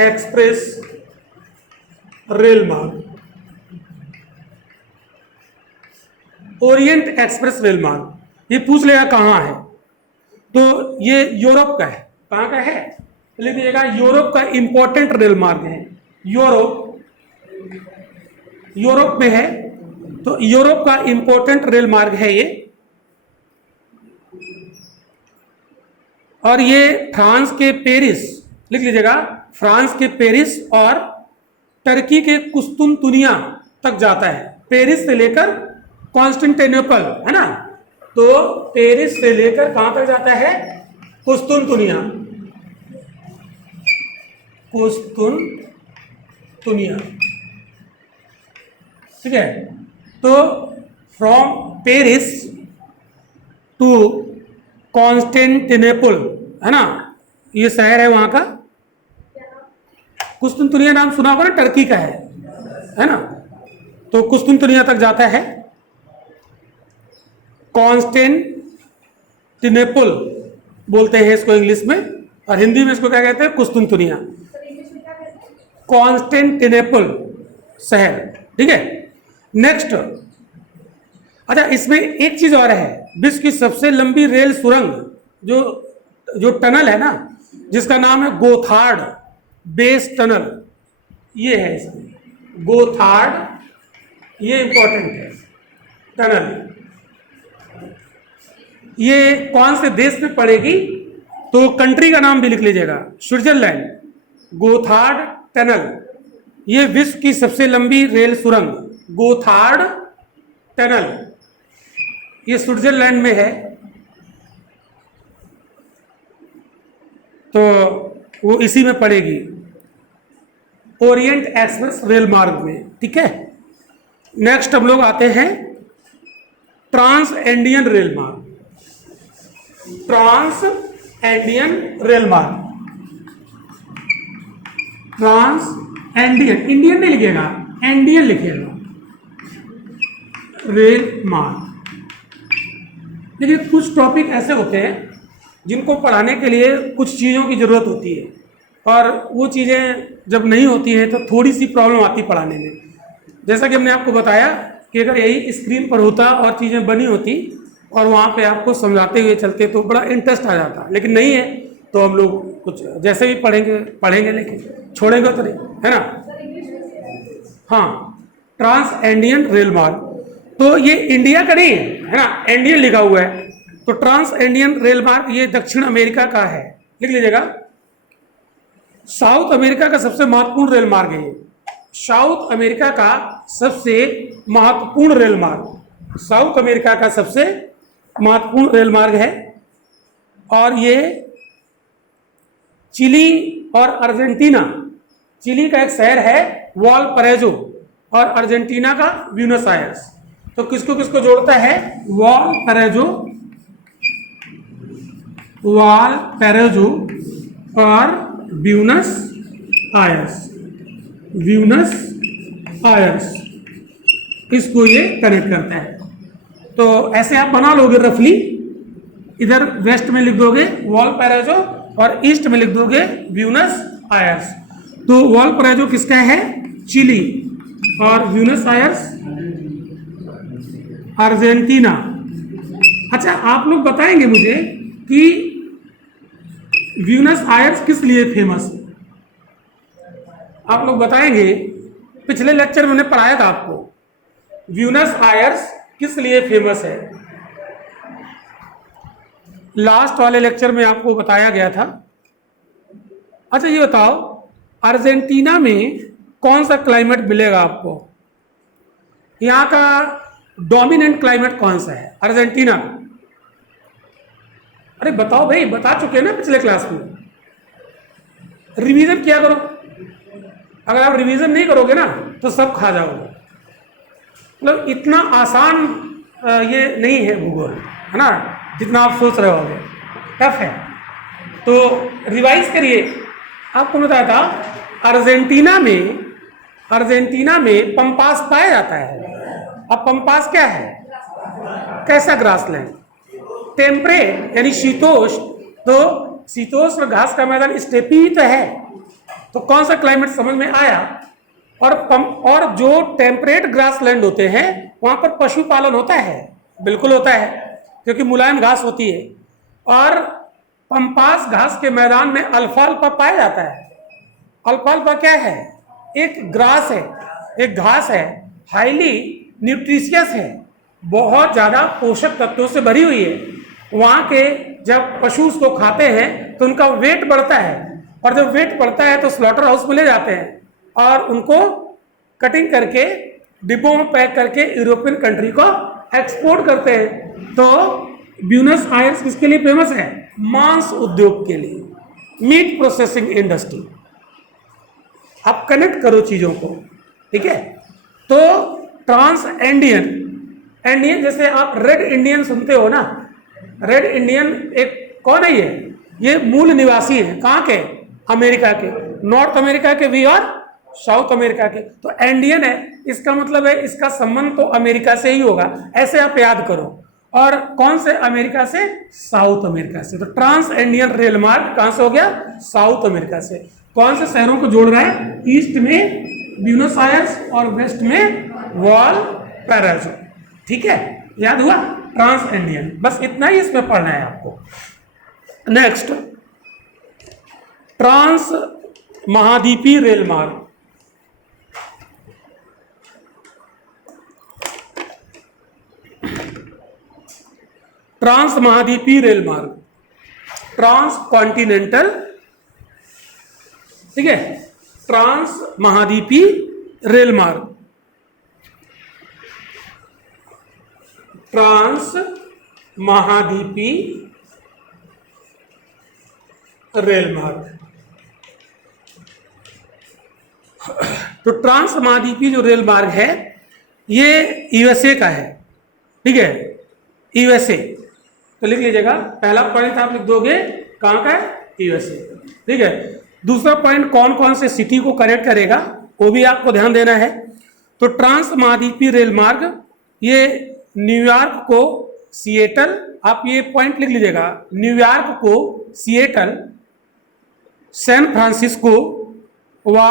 एक्सप्रेस रेल मार्ग, ओरिएंट एक्सप्रेस रेल मार्ग। ये पूछ लेगा कहाँ है, तो ये यूरोप का है। कहाँ का है? लिख दीजिएगा, यूरोप का इंपॉर्टेंट रेल मार्ग है। यूरोप यूरोप में है, तो यूरोप का इंपॉर्टेंट रेल मार्ग है ये। और ये फ्रांस के पेरिस, लिख लीजिएगा, फ्रांस के पेरिस और टर्की के कुस्तुनतुनिया तक जाता है। पेरिस से लेकर कॉन्स्टेंटिनोपल, है ना, तो पेरिस से लेकर कहां तक जाता है? कुस्तुनतुनिया, कुस्तुनतुनिया, ठीक है। तो फ्रॉम पेरिस टू कॉन्स्टेंटिनोपल, है ना, ये शहर है वहां का। कुस्तुनतुनिया नाम सुना होगा ना, टर्की का है ना, तो कुस्तुनतुनिया तक जाता है। कॉन्स्टेंटिनोपल बोलते हैं इसको इंग्लिश में, और हिंदी में इसको क्या कहते हैं? कुस्तुनतुनिया, कॉन्स्टेंटिनोपल शहर, ठीक है। नेक्स्ट, अच्छा, इसमें एक चीज और है, विश्व की सबसे लंबी रेल सुरंग जो टनल है ना, जिसका नाम है गोथार्ड बेस टनल, ये है इसमें गोथार्ड, ये इंपॉर्टेंट है टनल। ये कौन से देश में पड़ेगी? तो कंट्री का नाम भी लिख लीजिएगा, स्विट्जरलैंड। गोथार्ड टनल, ये विश्व की सबसे लंबी रेल सुरंग गोथार्ड टनल, ये स्विट्जरलैंड में है। तो वो इसी में पड़ेगी, ओरिएंट एक्सप्रेस रेल मार्ग में, ठीक है। नेक्स्ट हम लोग आते हैं ट्रांस एंडियन रेल मार्ग। ट्रांस एंडियन रेल मार्ग, ट्रांस एंडियन, इंडियन नहीं लिखिएगा, एंडियन लिखिएगा, रेल मार्ग। देखिए, कुछ टॉपिक ऐसे होते हैं जिनको पढ़ाने के लिए कुछ चीज़ों की ज़रूरत होती है, और वो चीज़ें जब नहीं होती हैं तो थोड़ी सी प्रॉब्लम आती पढ़ाने में। जैसा कि हमने आपको बताया कि अगर यही स्क्रीन पर होता और चीज़ें बनी होती और वहाँ पे आपको समझाते हुए चलते तो बड़ा इंटरेस्ट आ जाता, लेकिन नहीं है तो हम लोग कुछ जैसे भी पढ़ेंगे लेकिन छोड़ेंगे तो नहीं, है ना। हाँ, ट्रांस एंडियन रेल मार्ग, तो ये इंडिया का नहीं है ना, एंडियन लिखा हुआ है। तो ट्रांस एंडियन रेल मार्ग ये दक्षिण अमेरिका का है, लिख लीजिएगा। साउथ अमेरिका का सबसे महत्वपूर्ण रेल मार्ग है ये, साउथ अमेरिका का सबसे महत्वपूर्ण रेल मार्ग, साउथ अमेरिका का सबसे महत्वपूर्ण रेल मार्ग है। और ये चिली और अर्जेंटीना, चिली का एक शहर है वालपरेजो और अर्जेंटीना का ब्यूनस आयर्स, तो किसको किसको जोड़ता है? वालपरेजो, वालपरेजो और ब्यूनस आयर्स, ब्यूनस आयर्स, इसको ये कनेक्ट करता है। तो ऐसे आप बना लोगे रफली, इधर वेस्ट में लिख दोगे वालपरेजो और ईस्ट में लिख दोगे ब्यूनस आयर्स। तो वालपरेजो किसका है? चिली, और ब्यूनस आयर्स अर्जेंटीना। अच्छा, आप लोग बताएंगे मुझे कि ब्यूनस आयर्स किस लिए फेमस है? आप लोग बताएंगे, पिछले लेक्चर में मैंने पढ़ाया था आपको, ब्यूनस आयर्स किस लिए फेमस है। लास्ट वाले लेक्चर में आपको बताया गया था। अच्छा, ये बताओ, अर्जेंटीना में कौन सा क्लाइमेट मिलेगा आपको? यहाँ का डोमिनेंट क्लाइमेट कौन सा है अर्जेंटीना का? अरे बताओ भाई, बता चुके हैं ना पिछले क्लास में। रिवीजन किया करो, अगर आप रिवीजन नहीं करोगे ना तो सब खा जाओगे। मतलब इतना आसान ये नहीं है भूगोल, है ना, जितना आप सोच रहे होगे, टफ है। तो रिवाइज करिए। आपको बताया था अर्जेंटीना में पंपास पाया जाता है। अब पंपास क्या है? कैसा ग्रासलैंड? टेम्परेट यानी शीतोष्ण, तो शीतोष्ण घास का मैदान स्टेपी ही तो है। तो कौन सा क्लाइमेट समझ में आया? और जो टेम्परेट ग्रासलैंड होते हैं वहां पर पशुपालन होता है, बिल्कुल होता है, क्योंकि मुलायम घास होती है। और पंपास घास के मैदान में अल्फाल्फा पाया जाता है। अल्फाल्फा क्या है? एक ग्रास है, एक घास है, हाईली न्यूट्रिशियस है, बहुत ज़्यादा पोषक तत्वों से भरी हुई है। वहाँ के जब पशु उसको खाते हैं तो उनका वेट बढ़ता है, और जब वेट बढ़ता है तो स्लॉटर हाउस में ले जाते हैं और उनको कटिंग करके डिब्बों में पैक करके यूरोपियन कंट्री को एक्सपोर्ट करते हैं। तो ब्यूनस आयर्स किसके लिए फेमस है? मांस उद्योग के लिए, मीट प्रोसेसिंग इंडस्ट्री। आप कनेक्ट करो चीज़ों को, ठीक है। तो ट्रांस एंडियन, एंडियन जैसे आप रेड इंडियन सुनते हो ना, रेड इंडियन एक कौन है ये मूल निवासी है कहाँ के? अमेरिका के, नॉर्थ अमेरिका के भी और साउथ अमेरिका के। तो एंडियन है, इसका मतलब है इसका संबंध तो अमेरिका से ही होगा, ऐसे आप याद करो। और कौन से अमेरिका से? साउथ अमेरिका से। तो ट्रांस इंडियन रेल मार्ग कहां से हो गया? साउथ अमेरिका से। कौन से शहरों को जोड़ रहा है? ईस्ट में ब्यूनस आयर्स और वेस्ट में वालपैराइसो, ठीक है, याद हुआ? ट्रांस इंडियन, बस इतना ही इसमें पढ़ना है आपको। नेक्स्ट, ट्रांस महाद्वीपीय रेल मार्ग। ट्रांस महाद्वीपीय रेल मार्ग, ट्रांस कॉन्टिनेंटल, ठीक है, ट्रांस महाद्वीपीय रेल मार्ग, ट्रांस महाद्वीपीय रेल मार्ग। तो ट्रांस महाद्वीपीय जो रेल मार्ग है ये यूएसए का है, ठीक है, यूएसए। तो लिख लीजिएगा, पहला पॉइंट आप लिख दोगे कहां का है? यूएसए, ठीक है। दूसरा पॉइंट कौन कौन से सिटी को कनेक्ट करेगा वो भी आपको ध्यान देना है। तो ट्रांस महाद्वीपीय रेल मार्ग ये न्यूयॉर्क को सिएटल, आप ये पॉइंट लिख लीजिएगा, न्यूयॉर्क को सिएटल, सैन फ्रांसिस्को व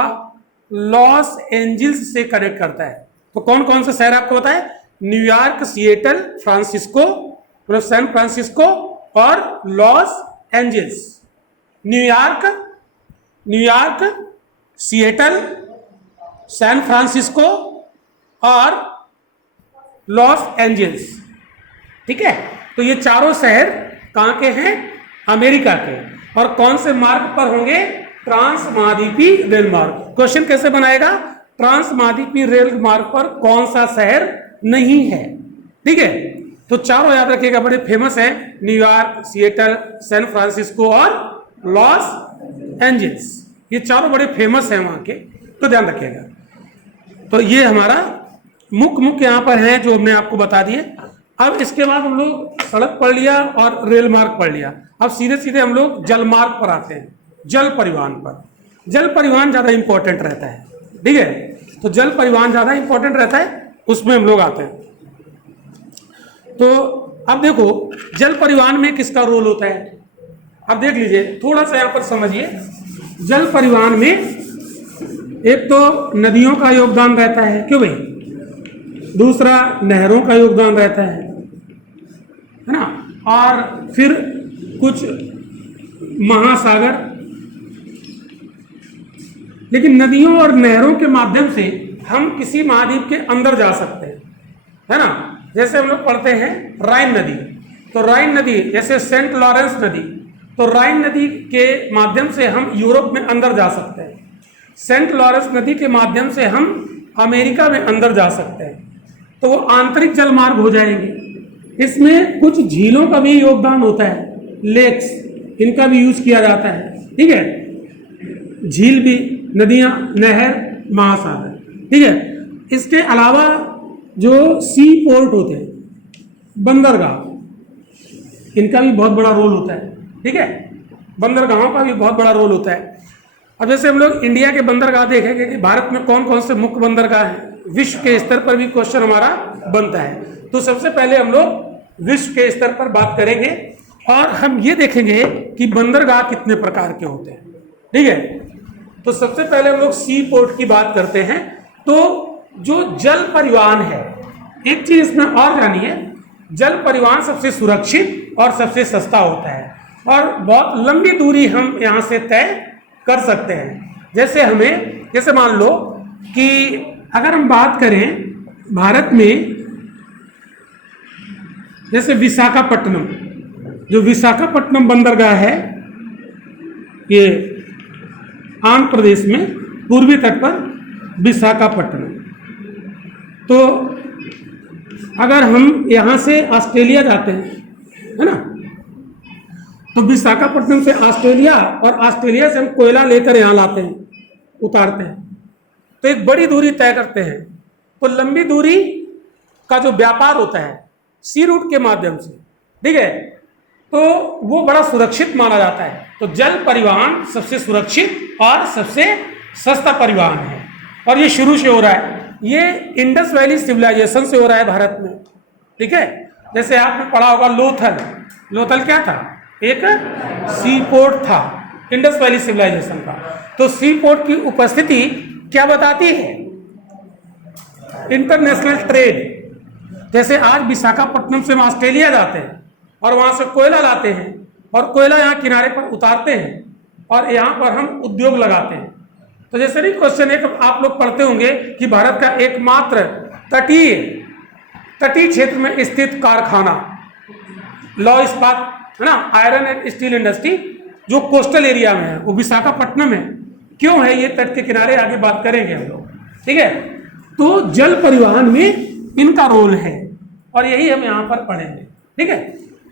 लॉस एंजल्स से कनेक्ट करता है। तो कौन कौन से शहर आपको पता है? न्यूयॉर्क, सिएटल, फ्रांसिस्को, मतलब सैन फ्रांसिस्को और Los Angeles. New York, Seattle, San Francisco और लॉस एंजल्स, ठीक है। तो ये चारों शहर कहाँ के हैं? अमेरिका के। और कौन से मार्ग पर होंगे? ट्रांस महाद्वीपीय रेल मार्ग। क्वेश्चन कैसे बनाएगा? ट्रांस महाद्वीपीय रेल मार्ग पर कौन सा शहर नहीं है, ठीक है। तो चारों याद रखिएगा, बड़े फेमस हैं, न्यूयॉर्क, सिएटल, सैन फ्रांसिस्को और लॉस एंजल्स। ये चारों बड़े फेमस हैं वहां के, तो ध्यान रखिएगा। तो ये हमारा मुख्य यहाँ पर है जो हमने आपको बता दिए। अब इसके बाद हम लोग सड़क पढ़ लिया और रेल मार्ग पढ़ लिया। अब सीधे सीधे हम लोग जल मार्ग पर आते हैं, जल परिवहन पर। जल परिवहन ज़्यादा इंपॉर्टेंट रहता है, ठीक है। तो जल परिवहन ज़्यादा इंपॉर्टेंट रहता है, उसमें हम लोग आते हैं। तो अब देखो जल परिवहन में किसका रोल होता है, अब देख लीजिए, थोड़ा सा यहाँ पर समझिए। जल परिवहन में एक तो नदियों का योगदान रहता है, क्यों भाई? दूसरा नहरों का योगदान रहता है ना, और फिर कुछ महासागर। लेकिन नदियों और नहरों के माध्यम से हम किसी महाद्वीप के अंदर जा सकते हैं, है ना। जैसे हम लोग पढ़ते हैं राइन नदी, तो राइन नदी, जैसे सेंट लॉरेंस नदी, तो राइन नदी के माध्यम से हम यूरोप में अंदर जा सकते हैं। सेंट लॉरेंस नदी के माध्यम से हम अमेरिका में अंदर जा सकते हैं। तो वो आंतरिक जल मार्ग हो जाएंगे। इसमें कुछ झीलों का भी योगदान होता है, लेक्स, इनका भी यूज किया जाता है, ठीक है। झील भी, नदियां, नहर, महासागर, ठीक है। इसके अलावा जो सी पोर्ट होते हैं, बंदरगाह, इनका भी बहुत बड़ा रोल होता है, ठीक है। बंदरगाहों का भी बहुत बड़ा रोल होता है। अब जैसे हम लोग इंडिया के बंदरगाह देखेंगे कि भारत में कौन कौन से मुख्य बंदरगाह हैं, विश्व के स्तर पर भी क्वेश्चन हमारा बनता है। तो सबसे पहले हम लोग विश्व के स्तर पर बात करेंगे और हम ये देखेंगे कि बंदरगाह कितने प्रकार के होते हैं, ठीक है। तो सबसे पहले हम लोग सी पोर्ट की बात करते हैं। तो जो जल परिवहन है, एक चीज इसमें और जानिए, जल परिवहन सबसे सुरक्षित और सबसे सस्ता होता है और बहुत लंबी दूरी हम यहाँ से तय कर सकते हैं। जैसे मान लो कि अगर हम बात करें भारत में, जैसे विशाखापट्टनम, जो विशाखापट्टनम बंदरगाह है ये आंध्र प्रदेश में पूर्वी तट पर विशाखापट्टनम। तो अगर हम यहाँ से ऑस्ट्रेलिया जाते हैं, है ना, तो विशाखापट्टनम से ऑस्ट्रेलिया और ऑस्ट्रेलिया से हम कोयला लेकर यहाँ लाते हैं, उतारते हैं, तो एक बड़ी दूरी तय करते हैं। तो लंबी दूरी का जो व्यापार होता है सी रूट के माध्यम से, ठीक है, तो वो बड़ा सुरक्षित माना जाता है। तो जल परिवहन सबसे सुरक्षित और सबसे सस्ता परिवहन है, और ये शुरू से हो रहा है। ये इंडस वैली सिविलाइजेशन से हो रहा है भारत में, ठीक है। जैसे आपने पढ़ा होगा लोथल, लोथल क्या था, एक सी पोर्ट था इंडस वैली सिविलाइजेशन का। तो सी पोर्ट की उपस्थिति क्या बताती है, इंटरनेशनल ट्रेड। जैसे आज विशाखापट्टनम से हम ऑस्ट्रेलिया जाते हैं और वहां से कोयला लाते हैं, और कोयला यहाँ किनारे पर उतारते हैं, और यहाँ पर हम उद्योग लगाते हैं। तो जैसे नहीं क्वेश्चन है, आप लोग पढ़ते होंगे कि भारत का एकमात्र तटीय क्षेत्र में स्थित कारखाना लौह इस्पात, है ना, आयरन एंड स्टील इंडस्ट्री, जो कोस्टल एरिया में है, वो विशाखापट्टनम है। क्यों है ये तट के किनारे, आगे बात करेंगे हम लोग, ठीक है। तो जल परिवहन में इनका रोल है, और यही हम यहाँ पर पढ़ेंगे, ठीक है।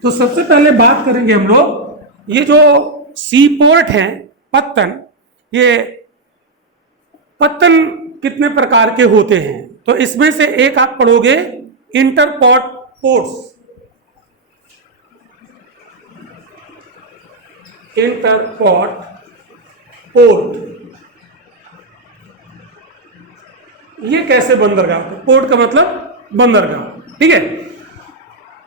तो सबसे पहले बात करेंगे हम लोग, ये जो सी पोर्ट है पत्तन, ये पत्तन कितने प्रकार के होते हैं। तो इसमें से एक आप पढ़ोगे इंटरपोर्ट पोर्ट्स, इंटरपोर्ट पोर्ट, ये कैसे बंदरगाह, पोर्ट का मतलब बंदरगाह, ठीक है।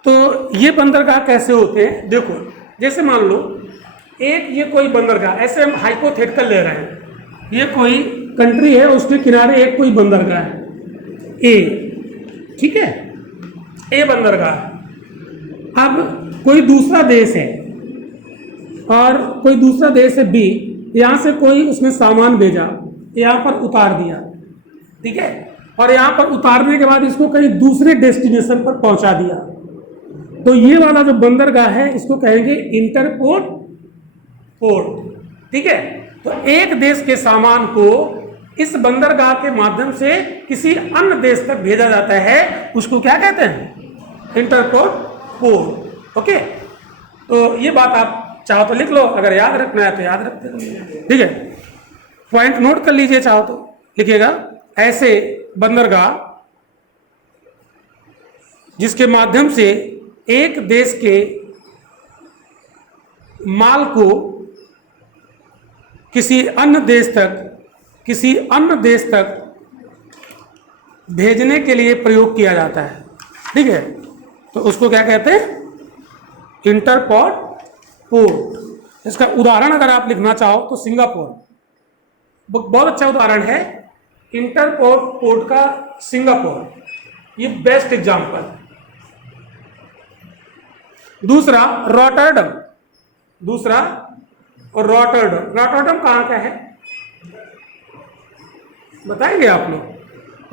तो ये बंदरगाह कैसे होते हैं, देखो, जैसे मान लो एक ये कोई बंदरगाह, ऐसे हम हाइपोथेटिकल ले रहे हैं, ये कोई कंट्री है, उसके किनारे एक कोई बंदरगाह है ए, ठीक है, ए बंदरगाह। अब कोई दूसरा देश है, और कोई दूसरा देश है बी, यहाँ से कोई उसने सामान भेजा, यहाँ पर उतार दिया, ठीक है, और यहाँ पर उतारने के बाद इसको कहीं दूसरे डेस्टिनेशन पर पहुंचा दिया। तो ये वाला जो बंदरगाह है इसको कहेंगे इंटरपोर्ट पोर्ट, ठीक है। तो एक देश के सामान को इस बंदरगाह के माध्यम से किसी अन्य देश तक भेजा जाता है, उसको क्या कहते हैं, इंटरपोर्ट पोर्ट, ओके। तो ये बात आप चाहो तो लिख लो, अगर याद रखना है तो याद रखते रहिए, ठीक है। पॉइंट नोट कर लीजिए, चाहो तो लिखिएगा, ऐसे बंदरगाह जिसके माध्यम से एक देश के माल को किसी अन्य देश तक भेजने के लिए प्रयोग किया जाता है, ठीक है। तो उसको क्या कहते हैं, इंटरपोर्ट पोर्ट। इसका उदाहरण अगर आप लिखना चाहो तो सिंगापुर बहुत अच्छा उदाहरण है, इंटरपोर्ट पोर्ट का सिंगापुर, ये बेस्ट एग्जांपल। दूसरा रॉटरडम, रॉटरडम कहाँ का है बताएंगे आप लोग।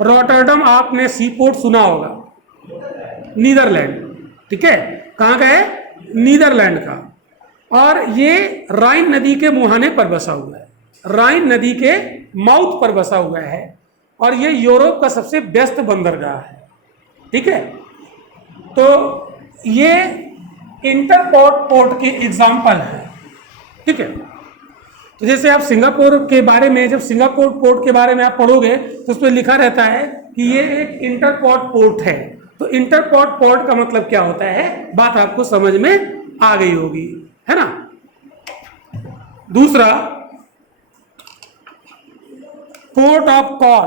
रॉटरडम आपने सी पोर्ट सुना होगा, नीदरलैंड, ठीक है, कहाँ का है, नीदरलैंड का। और ये राइन नदी के मुहाने पर बसा हुआ है, राइन नदी के माउथ पर बसा हुआ है, और ये यूरोप का सबसे व्यस्त बंदरगाह है, ठीक है। तो ये इंटरपोर्ट पोर्ट की एग्जाम्पल है, ठीक है। तो जैसे आप सिंगापुर के बारे में, जब सिंगापुर पोर्ट के बारे में आप पढ़ोगे तो उस पर लिखा रहता है कि ये एक इंटरपोर्ट पोर्ट है। तो इंटरपोर्ट पोर्ट का मतलब क्या होता है, बात आपको समझ में आ गई होगी, है ना। दूसरा पोर्ट ऑफ कॉल,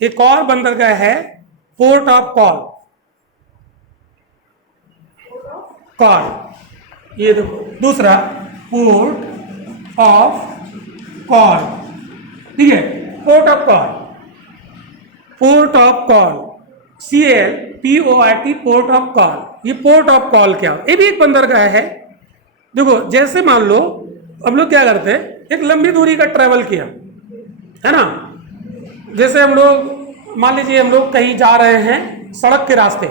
एक और बंदरगाह है पोर्ट ऑफ कॉल, ये देखो, दूसरा पोर्ट ऑफ कॉल, ठीक है, port of call, CALPORT, port of call. ये पोर्ट ऑफ कॉल क्या, ये भी एक बंदरगाह है। देखो, जैसे मान लो हम लोग क्या करते हैं, एक लंबी दूरी का ट्रैवल किया, है ना। जैसे हम लोग मान लीजिए हम लोग कहीं जा रहे हैं सड़क के रास्ते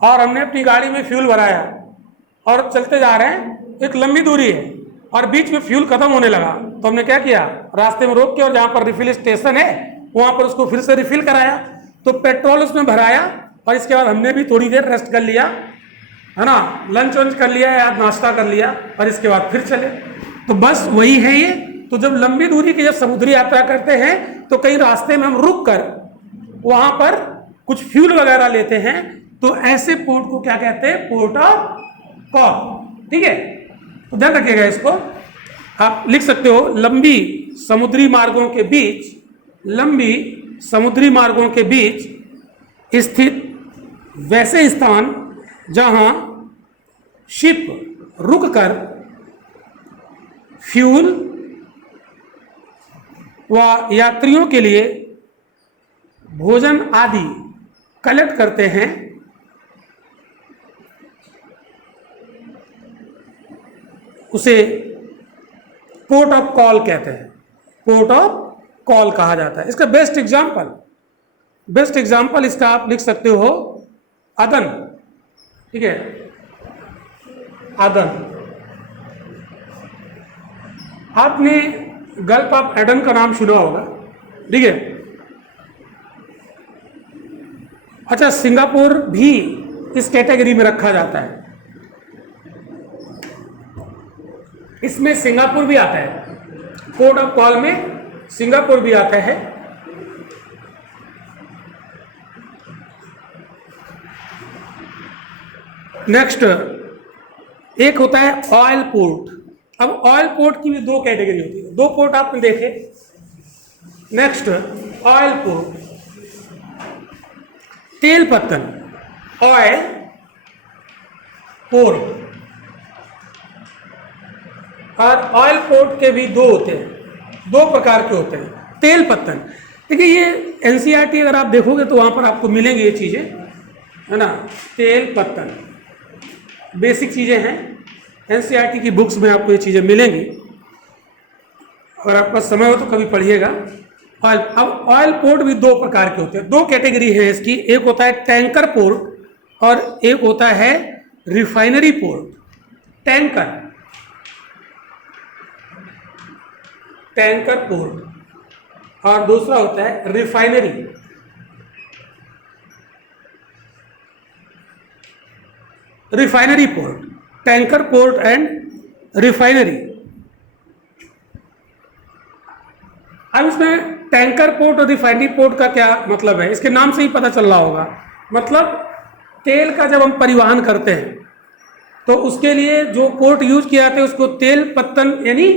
और हमने अपनी गाड़ी में फ्यूल भराया और चलते जा रहे हैं, एक लंबी दूरी है और बीच में फ्यूल खत्म होने लगा, तो हमने क्या किया, रास्ते में रोक के और जहाँ पर रिफिल स्टेशन है वहाँ पर उसको फिर से रिफिल कराया, तो पेट्रोल उसमें भराया और इसके बाद हमने भी थोड़ी देर रेस्ट कर लिया, है ना, लंच वंच कर लिया या नाश्ता कर लिया और इसके बाद फिर चले। तो बस वही है ये। तो जब लंबी दूरी की जब समुद्री यात्रा करते हैं तो कहीं रास्ते में हम रुक कर वहाँ पर कुछ फ्यूल वगैरह लेते हैं, तो ऐसे पोर्ट को क्या कहते हैं, पोर्ट ऑफ कॉल। ठीक है, तो ध्यान रखिएगा इसको। आप लिख सकते हो लंबी समुद्री मार्गों के बीच, लंबी समुद्री मार्गों के बीच स्थित वैसे स्थान जहां शिप रुककर फ्यूल व यात्रियों के लिए भोजन आदि कलेक्ट करते हैं, उसे पोर्ट ऑफ कॉल कहते हैं, पोर्ट ऑफ कॉल कहा जाता है। इसका बेस्ट एग्जाम्पल इसका आप लिख सकते हो अदन। ठीक है, अदन। आपने गल्फ ऑफ एडन का नाम सुना होगा, ठीक है। अच्छा, सिंगापुर भी इस कैटेगरी में रखा जाता है, इसमें सिंगापुर भी आता है, पोर्ट ऑफ कॉल में सिंगापुर भी आता है। नेक्स्ट एक होता है ऑयल पोर्ट। अब ऑयल पोर्ट की भी दो कैटेगरी होती है, दो पोर्ट आपने देखे। नेक्स्ट ऑयल पोर्ट, तेल पत्तन, ऑयल पोर्ट। और ऑयल पोर्ट के भी दो होते हैं, दो प्रकार के होते हैं। तेल पत्तन, देखिए ये एनसीईआरटी अगर आप देखोगे तो वहां पर आपको मिलेंगे ये चीजें, है ना। तेल पत्तन बेसिक चीजें हैं, एनसीईआरटी की बुक्स में आपको ये चीजें मिलेंगी, अगर आपका समय हो तो कभी पढ़िएगा। ऑयल, अब ऑयल पोर्ट भी दो प्रकार के होते हैं, दो कैटेगरी है इसकी। एक होता है टैंकर पोर्ट और एक होता है रिफाइनरी पोर्ट। टैंकर पोर्ट और दूसरा होता है refinery. Refinery port, tanker port and refinery. अब इसमें टैंकर पोर्ट और रिफाइनरी पोर्ट का क्या मतलब है, इसके नाम से ही पता चल रहा होगा। मतलब तेल का जब हम परिवहन करते हैं तो उसके लिए जो पोर्ट यूज किया जाता है उसको तेल पत्तन यानी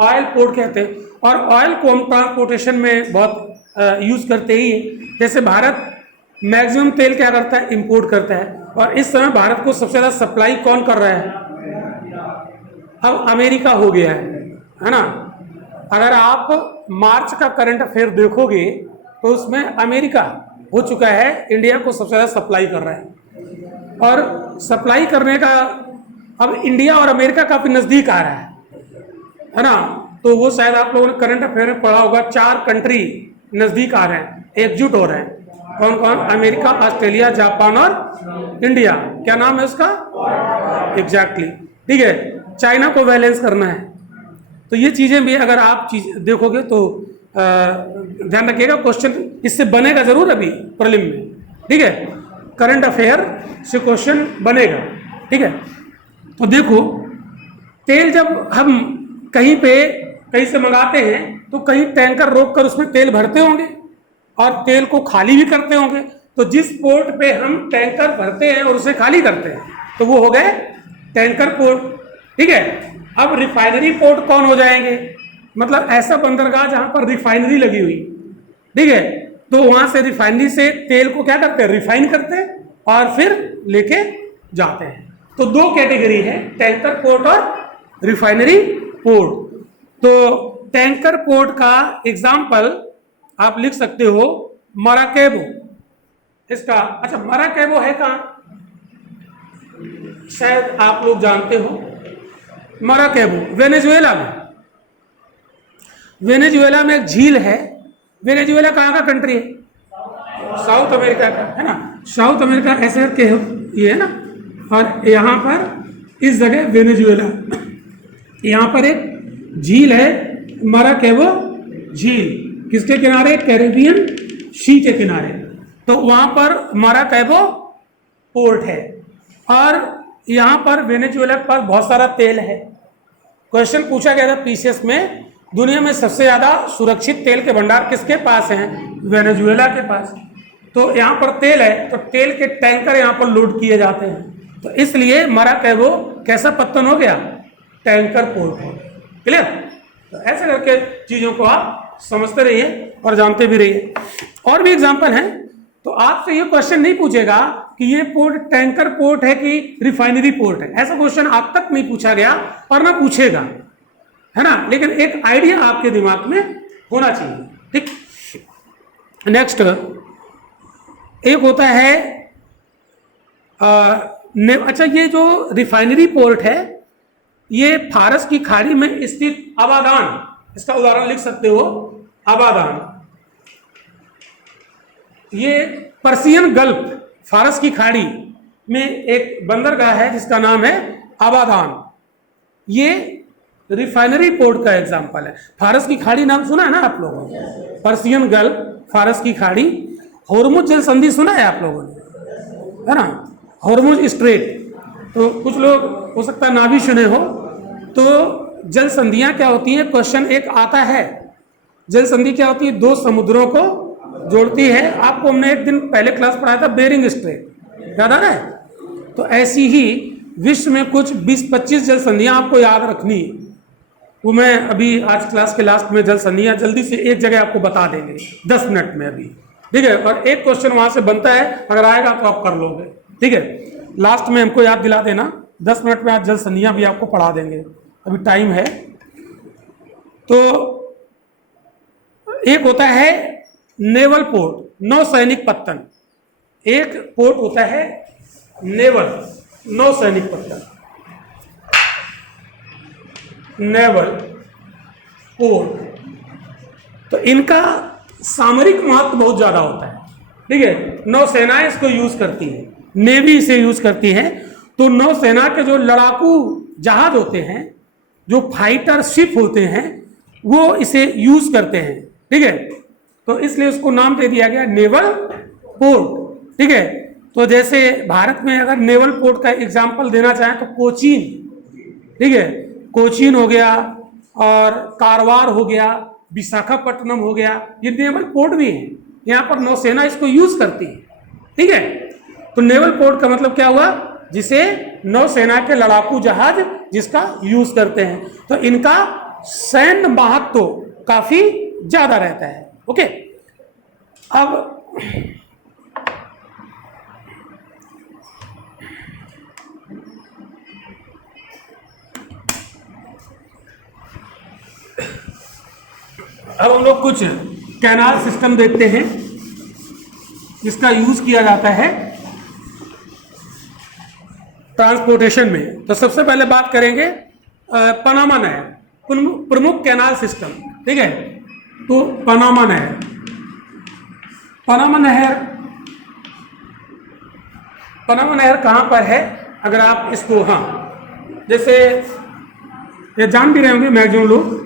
ऑयल पोर्ट कहते हैं। और ऑयल को हम ट्रांसपोर्टेशन में बहुत यूज करते ही हैं। जैसे भारत मैक्सिमम तेल क्या करता है, इंपोर्ट करता है। और इस समय भारत को सबसे ज़्यादा सप्लाई कौन कर रहा है, अब अमेरिका हो गया है ना। अगर आप मार्च का करंट अफेयर देखोगे तो उसमें अमेरिका हो चुका है, इंडिया को सबसे ज़्यादा सप्लाई कर रहा है। और सप्लाई करने का अब इंडिया और अमेरिका काफ़ी नज़दीक आ रहा है ना। तो वो शायद आप लोगों ने करंट अफेयर में पढ़ा होगा, 4 कंट्री नज़दीक आ रहे हैं, एकजुट हो रहे हैं। कौन कौन, अमेरिका, ऑस्ट्रेलिया, जापान और इंडिया। क्या नाम है उसका, एग्जैक्टली, ठीक है। चाइना को बैलेंस करना है। तो ये चीज़ें भी अगर आप चीज देखोगे तो ध्यान रखिएगा, क्वेश्चन इससे बनेगा जरूर अभी प्रीलिम में, ठीक है। करंट अफेयर से क्वेश्चन बनेगा, ठीक है। तो देखो, तेल जब हम कहीं से मंगाते हैं तो कहीं टैंकर रोक कर उसमें तेल भरते होंगे और तेल को खाली भी करते होंगे। तो जिस पोर्ट पे हम टैंकर भरते हैं और उसे खाली करते हैं तो वो हो गए टैंकर पोर्ट, ठीक है। अब रिफाइनरी पोर्ट कौन हो जाएंगे, मतलब ऐसा बंदरगाह जहां पर रिफाइनरी लगी हुई, ठीक है। तो वहां से रिफाइनरी से तेल को क्या करते हैं, रिफाइन करते हैं और फिर लेके जाते हैं। तो दो कैटेगरी है, टैंकर पोर्ट और रिफाइनरी पोर्ट। तो टैंकर पोर्ट का एग्जाम्पल आप लिख सकते हो मराकेबो। इसका अच्छा, मराकेबो है कहाँ, शायद आप लोग जानते हो। मराकेबो वेनेजुएला में, वेनेजुएला में एक झील है। वेनेजुएला कहाँ का कंट्री है, साउथ अमेरिका का, है ना, साउथ अमेरिका ऐसे करके ये है ना, और यहाँ पर इस जगह वेनेजुएला, यहाँ पर एक झील है माराकैबो झील, किसके किनारे, कैरेबियन सी के किनारे, तो वहाँ पर माराकैबो पोर्ट है, और यहाँ पर वेनेजुएला के पास बहुत सारा तेल है। क्वेश्चन पूछा गया था पीसीएस में, दुनिया में सबसे ज़्यादा सुरक्षित तेल के भंडार किसके पास हैं, वेनेजुएला के पास। तो यहाँ पर तेल है, तो तेल के टैंकर यहाँ पर लोड किए जाते हैं, तो इसलिए माराकैबो कैसा पत्तन हो गया, टैंकर पोर्ट हो गया। क्लियर? तो ऐसे करके चीज़ों को आप समझते रहिए और जानते भी रहिए। और भी एग्जाम्पल हैं, तो आपसे ये क्वेश्चन नहीं पूछेगा कि ये पोर्ट टैंकर पोर्ट है कि रिफाइनरी पोर्ट है, ऐसा क्वेश्चन आज तक नहीं पूछा गया और ना पूछेगा, है ना, लेकिन एक आइडिया आपके दिमाग में होना चाहिए। ठीक, नेक्स्ट एक होता है अच्छा, ये जो रिफाइनरी पोर्ट है ये फारस की खाड़ी में स्थित अबादान, इसका उदाहरण लिख सकते हो, अबादान, ये पर्सियन गल्फ, फारस की खाड़ी में एक बंदरगाह है जिसका नाम है अबादान। ये रिफाइनरी पोर्ट का एग्जांपल है। फारस की खाड़ी नाम सुना है ना आप लोगों ने, पर्सियन गल्फ, फारस की खाड़ी, होर्मुज जल संधि सुना है आप लोगों ने, है ना, होर्मुज स्ट्रेट, तो कुछ लोग हो सकता है ना भी सुने हो। तो जल संधियां क्या होती हैं, क्वेश्चन एक आता है, जल संधि क्या होती है, दो समुद्रों को जोड़ती है। आपको हमने एक दिन पहले क्लास पढ़ाया था बेरिंग स्ट्रेट, याद आ रहा है? तो ऐसी ही विश्व में कुछ 20-25 जल संधियां आपको याद रखनी है, वो मैं अभी आज क्लास के लास्ट में जल संधियां जल्दी से एक जगह आपको बता देंगे 10 मिनट में अभी, ठीक है। और एक क्वेश्चन वहां से बनता है, अगर आएगा तो आप कर लोगे, ठीक है। लास्ट में हमको याद दिला देना, 10 मिनट में आज जल संधियां भी आपको पढ़ा देंगे, अभी टाइम है। तो एक होता है नेवल पोर्ट, नौसैनिक पत्तन, एक पोर्ट होता है नेवल, नौसैनिक पत्तन, नेवल पोर्ट। तो इनका सामरिक महत्व बहुत ज्यादा होता है, ठीक है। नौसेनाएं इसको यूज करती है, नेवी इसे यूज करती है। तो नौसेना के जो लड़ाकू जहाज होते हैं, जो फाइटर शिप होते हैं, वो इसे यूज करते हैं, ठीक है। तो इसलिए उसको नाम दे दिया गया नेवल पोर्ट, ठीक है। तो जैसे भारत में अगर नेवल पोर्ट का एग्जांपल देना चाहें तो कोचीन, ठीक है, कोचीन हो गया, और कारवार हो गया, विशाखापट्टनम हो गया, ये नेवल पोर्ट भी है। यहाँ पर नौसेना इसको यूज करती है, ठीक है। तो नेवल पोर्ट का मतलब क्या हुआ, जिसे नौसेना के लड़ाकू जहाज जिसका यूज करते हैं। तो इनका सैन्य महत्व तो काफी ज्यादा रहता है, ओके। अब हम लोग कुछ कैनाल सिस्टम देखते हैं जिसका यूज किया जाता है ट्रांसपोर्टेशन में। तो सबसे पहले बात करेंगे पनामा नहर, प्रमुख कैनाल सिस्टम, ठीक है। तो पनामा नहर, पनामा नहर, पनामा नहर कहाँ पर है, अगर आप इसको, हाँ, जैसे ये जान भी रहे होंगे मैक्सिमम लोग,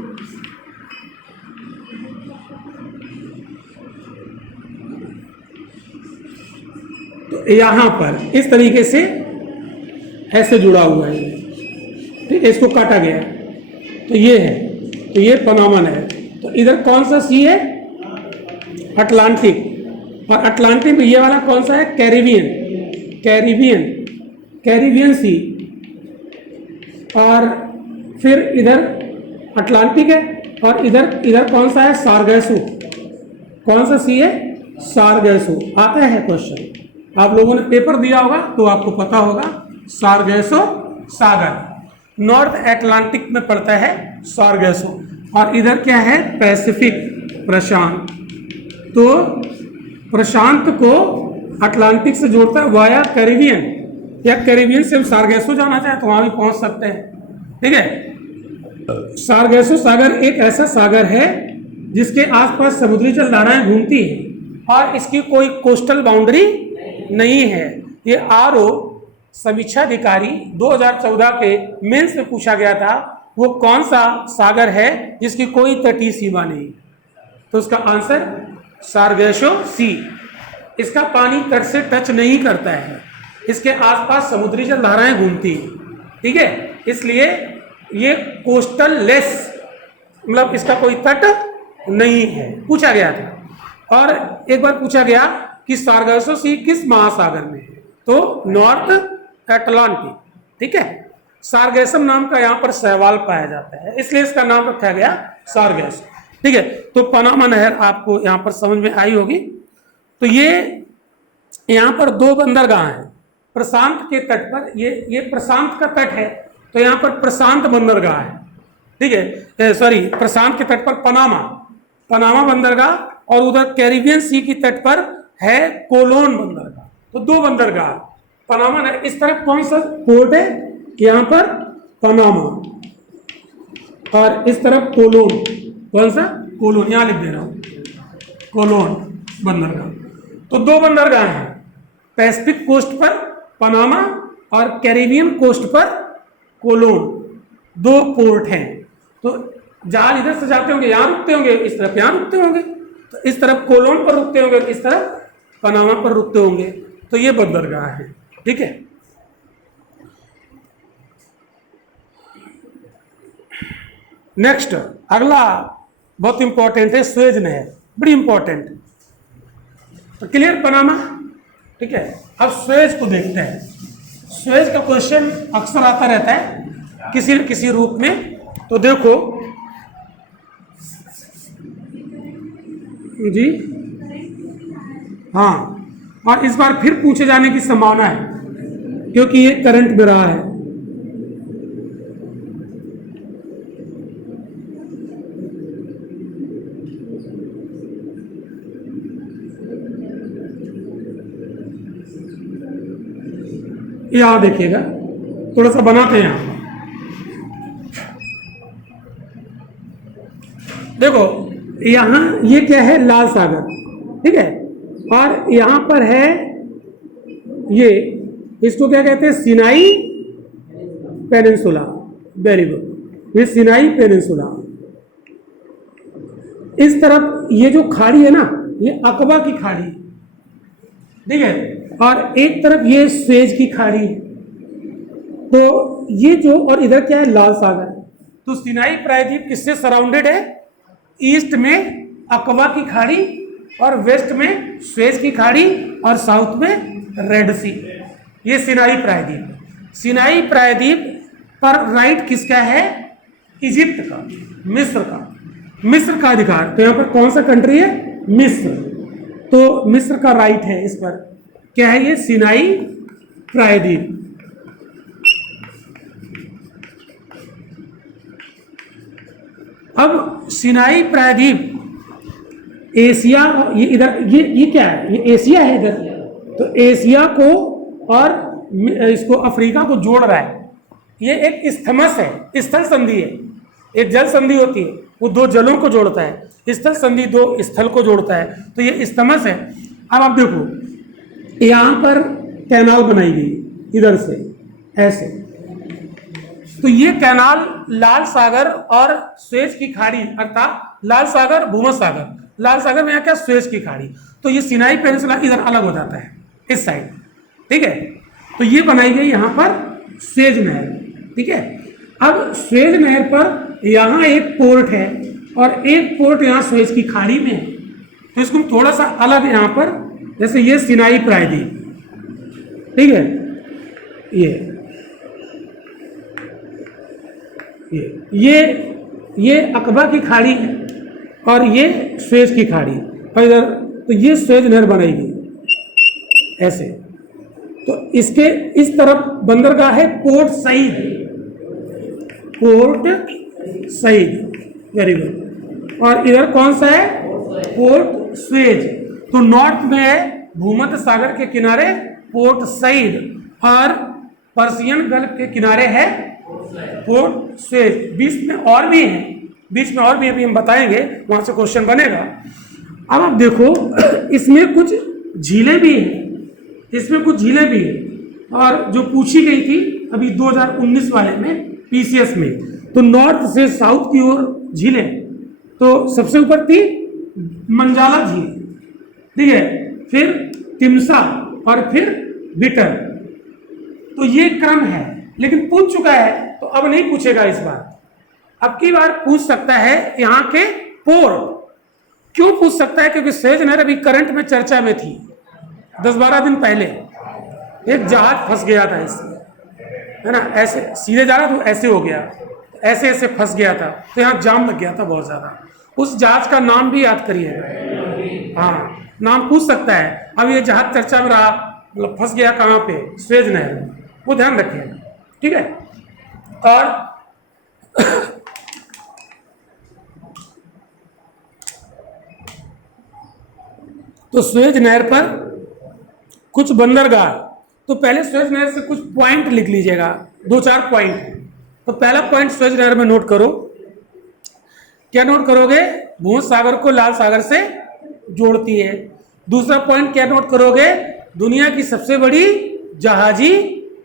तो यहाँ पर इस तरीके से ऐसे जुड़ा हुआ है, ठीक है, इसको काटा गया है, तो ये है, तो ये पनामा नहर। तो इधर कौन सा सी है, अटलांटिक, और अटलांटिक में ये वाला कौन सा है, कैरिबियन, कैरिबियन, कैरिबियन सी, और फिर इधर अटलांटिक है, और इधर इधर कौन सा है, सारगैसो, कौन सा सी है, सारगैसो। आता है क्वेश्चन, आप लोगों ने पेपर दिया होगा तो आपको पता होगा, सारगैसो सागर, नॉर्थ अटलांटिक में पड़ता है सारगैसो। और इधर क्या है, पैसिफिक, प्रशांत। तो प्रशांत को अटलांटिक से जोड़ता है वाया कैरिबियन, या कैरिबियन से हम सारगैसो जाना चाहे तो वहां भी पहुंच सकते हैं, ठीक है। सारगैसो सागर एक ऐसा सागर है जिसके आसपास समुद्री जल धाराएं घूमती हैं, और इसकी कोई कोस्टल बाउंड्री नहीं है। ये आरओ समीक्षा अधिकारी 2014 के मेंस में पूछा गया था, वो कौन सा सागर है जिसकी कोई तटीय सीमा नहीं। तो उसका आंसर सार्गेसो सी। इसका पानी तट से टच नहीं करता है, इसके आसपास समुद्री जल धाराएं घूमती हैं, ठीक है, इसलिए ये कोस्टल लेस, मतलब इसका कोई तट नहीं है, पूछा गया था। और एक बार पूछा गया कि सार्गेसो सी किस महासागर में है, तो नॉर्थ अटलांटिक, ठीक है। सार्गेसम नाम का यहाँ पर शैवाल पाया जाता है, इसलिए इसका नाम रखा गया सार्गेसो, ठीक है। तो पनामा नहर आपको यहाँ पर समझ में आई होगी। तो ये यहाँ पर दो बंदरगाह हैं प्रशांत के तट पर, ये प्रशांत का तट है, तो यहाँ पर प्रशांत बंदरगाह है, ठीक है, सॉरी प्रशांत के तट पर पनामा बंदरगाह, और उधर कैरिबियन सी की तट पर है कोलोन बंदरगाह। तो दो बंदरगाह, पनामा नहर। इस तरफ कौन सा पोर्ट है, यहाँ पर पनामा, और इस तरफ कोलोन, कौन सा, कोलोन, यहाँ लिख दे रहा हूँ, कोलोन बंदरगाह। तो दो बंदरगाह हैं, पैसिफिक कोस्ट पर पनामा और कैरिबियन कोस्ट पर कोलोन, दो पोर्ट हैं। तो जहाज इधर से जाते होंगे यहाँ रुकते होंगे, इस तरफ यहाँ रुकते होंगे, तो इस तरफ कोलोन पर रुकते होंगे, इस तरफ पनामा पर रुकते होंगे। तो ये बंदरगाह है, ठीक है। नेक्स्ट अगला बहुत इंपॉर्टेंट है, स्वेज नहर, बड़ी इंपॉर्टेंट। तो क्लियर पनामा, ठीक है। अब स्वेज को देखते हैं। स्वेज का क्वेश्चन अक्सर आता रहता है किसी न किसी रूप में। तो देखो जी, हाँ, और इस बार फिर पूछे जाने की संभावना है क्योंकि ये करंट में रहा है। यहां देखिएगा, थोड़ा सा बनाते हैं यहां, देखो यहां ये क्या है, लाल सागर, ठीक है, और यहां पर है ये, इसको क्या कहते हैं, सिनाई पेनिनसुला। वेरी गुड, ये सिनाई पेनिनसुला। इस तरफ ये जो खाड़ी है ना, ये अकबा की खाड़ी, ठीक है, और एक तरफ ये स्वेज की खाड़ी। तो ये जो, और इधर क्या है, लाल सागर। तो सिनाई प्रायद्वीप किससे सराउंडेड है, ईस्ट में अकबा की खाड़ी, और वेस्ट में स्वेज की खाड़ी, और साउथ में रेड सी। ये सिनाई प्रायद्वीप। सिनाई प्रायद्वीप पर राइट किसका है, इजिप्ट का, मिस्र का, मिस्र का अधिकार। तो यहाँ पर कौन सा कंट्री है, मिस्र। तो मिस्र का राइट है इस पर, क्या है ये, सिनाई प्रायद्वीप। अब सिनाई प्रायद्वीप एशिया, ये इधर, ये क्या है, ये एशिया है इधर। तो एशिया को और इसको अफ्रीका को जोड़ रहा है। ये एक इस्थमस है, स्थल संधि है। एक जल संधि होती है, वो दो जलों को जोड़ता है, स्थल संधि दो स्थल को जोड़ता है, तो ये इस्थमस है। अब आप देखो, यहाँ पर कैनाल बनाई गई इधर से ऐसे, तो ये कैनाल लाल सागर और स्वेज की खाड़ी, अर्थात लाल सागर भूमध्य सागर, लाल सागर में यहाँ क्या, स्वेज की खाड़ी। तो ये सिनाई पेनिनसुला इधर अलग हो जाता है इस साइड, ठीक है। तो ये बनाई गई यहाँ पर स्वेज नहर, ठीक है। अब स्वेज नहर पर यहाँ एक पोर्ट है और एक पोर्ट यहाँ स्वेज की खाड़ी में है। तो इसको थोड़ा सा अलग यहाँ पर, जैसे ये सिनाई प्रायद्वीप, ठीक है, ये अकबा की खाड़ी है और ये स्वेज की खाड़ी, और इधर तो ये स्वेज नहर बनाएगी ऐसे। तो इसके इस तरफ बंदरगाह है Port Said, Port Said, very good. और इधर कौन सा है, पोर्ट स्वेज। तो नॉर्थ में है भूमध्य सागर के किनारे पोर्ट सईद, और पर्शियन गल्फ के किनारे है पोर्ट स्वेज। बीच में और भी है, बीच में और भी अभी हम बताएंगे, वहां से क्वेश्चन बनेगा। अब आप देखो इसमें कुछ झीलें भी हैं, इसमें कुछ झीलें भी हैं, और जो पूछी गई थी अभी 2019 वाले में पीसीएस में, तो नॉर्थ से साउथ की ओर झीलें, तो सबसे ऊपर थी मंजाला झील, ठीक है, फिर तिमसा और फिर बिटर। तो ये क्रम है, लेकिन पूछ चुका है तो अब नहीं पूछेगा इस बार। अब की बार पूछ सकता है यहाँ के पोर्ट। क्यों पूछ सकता है? क्योंकि सुएज नहर अभी करंट में चर्चा में थी। 10-12 दिन पहले एक जहाज फंस गया था इसमें, है ना, ऐसे सीधे जा रहा तो ऐसे हो गया, ऐसे ऐसे फंस गया था, तो यहाँ जाम लग गया था बहुत ज्यादा। उस जहाज का नाम भी याद करिएगा, हाँ, नाम पूछ सकता है। अब ये जहाज चर्चा में रहा, मतलब फंस गया कहाँ पे? सुएज नहर में, वो ध्यान रखिएगा, ठीक है। और तो सुएज नहर पर कुछ बंदरगाह, तो पहले सुएज नहर से कुछ पॉइंट लिख लीजिएगा, 2-4 पॉइंट। तो पहला पॉइंट सुएज नहर में नोट करो, क्या नोट करोगे? भूमध्य सागर को लाल सागर से जोड़ती है। दूसरा पॉइंट क्या नोट करोगे? दुनिया की सबसे बड़ी जहाजी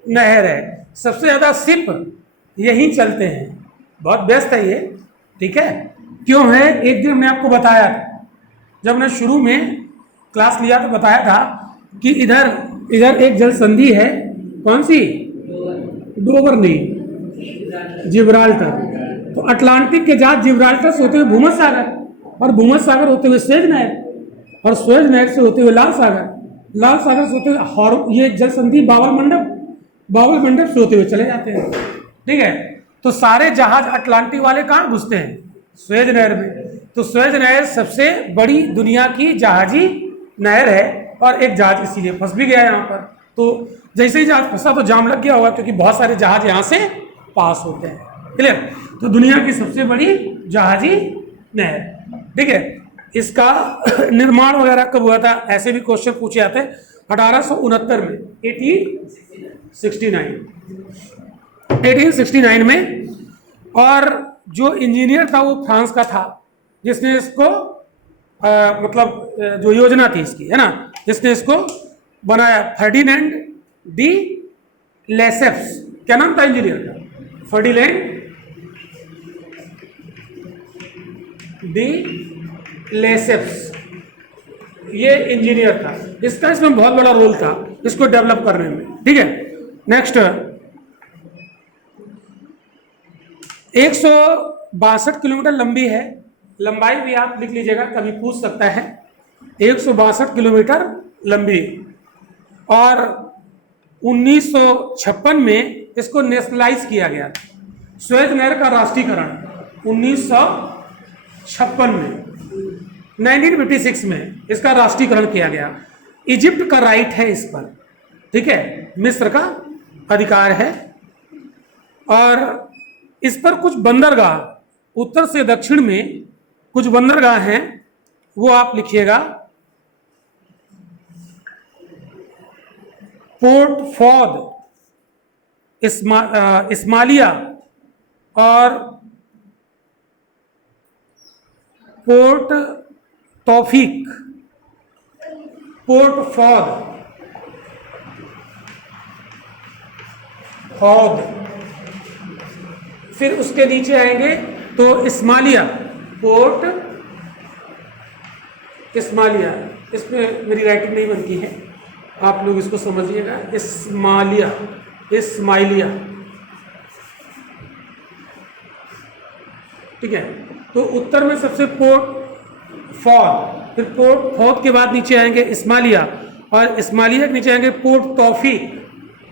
नहर है, सबसे ज्यादा शिप यहीं चलते हैं, बहुत बेस्ट है ये, ठीक है। क्यों है? एक दिन हमने आपको बताया था, जब हमने शुरू में क्लास लिया तो बताया था कि इधर इधर एक जल संधि है, कौन सी? डोबर नहीं, जिब्राल्टर। तो अटलांटिक के जहाज जिब्राल्टर से होते हुए भूमध्य सागर, और भूमध्य सागर होते हुए सुएज नहर, और सुएज नहर से होते हुए लाल सागर, लाल सागर से होते हुए ये जल संधि बावल मंडप से होते हुए चले जाते हैं, ठीक है। तो सारे जहाज अटलांटिक वाले कहाँ घुसते हैं? सुएज नहर में। तो सुएज नहर सबसे बड़ी दुनिया की जहाजी नहर है, और एक जहाज इसीलिए फंस भी गया यहाँ पर। तो जैसे ही जहाज फंसा तो जाम लग गया होगा, क्योंकि बहुत सारे जहाज यहाँ से पास होते हैं, क्लियर। तो दुनिया की सबसे बड़ी जहाजी नहर, ठीक है। इसका निर्माण वगैरह कब हुआ था, ऐसे भी क्वेश्चन पूछे जाते हैं। 1869 में, 1869 में। और जो इंजीनियर था वो फ्रांस का था, जिसने इसको मतलब जो योजना थी इसकी, है ना, जिसने इसको बनाया, फर्डिनेंड डी लेसेप्स। क्या नाम था इंजीनियर का? फर्डिनेंड डी लेसेप्स, ये इंजीनियर था। इसका इसमें बहुत बड़ा रोल था इसको डेवलप करने में, ठीक है। नेक्स्ट, 162 किलोमीटर लंबी है, लंबाई भी आप लिख लीजिएगा, कभी पूछ सकता है। 162 किलोमीटर लंबी, और 1956 में इसको नेशनलाइज किया गया। सुएज नहर का राष्ट्रीयकरण 1956 में, 1956 में इसका राष्ट्रीयकरण किया गया। इजिप्ट का राइट है इस पर, ठीक है, मिस्र का अधिकार है। और इस पर कुछ बंदरगाह, उत्तर से दक्षिण में कुछ बंदरगाह हैं, वो आप लिखिएगा। पोर्ट फौद, इस्माइलिया और पोर्ट तौफीक, पोर्ट फौद। फिर उसके नीचे आएंगे तो इस्माइलिया, पोर्ट इस्माइलिया, इसमें मेरी राइटिंग नहीं बनती है, आप लोग इसको समझिएगा। इस्माइलिया, ठीक है। तो उत्तर में सबसे पोर्ट फौद, फिर पोर्ट फौद के बाद नीचे आएंगे इस्माइलिया, और इस्माइलिया के नीचे आएंगे पोर्ट तौफीक।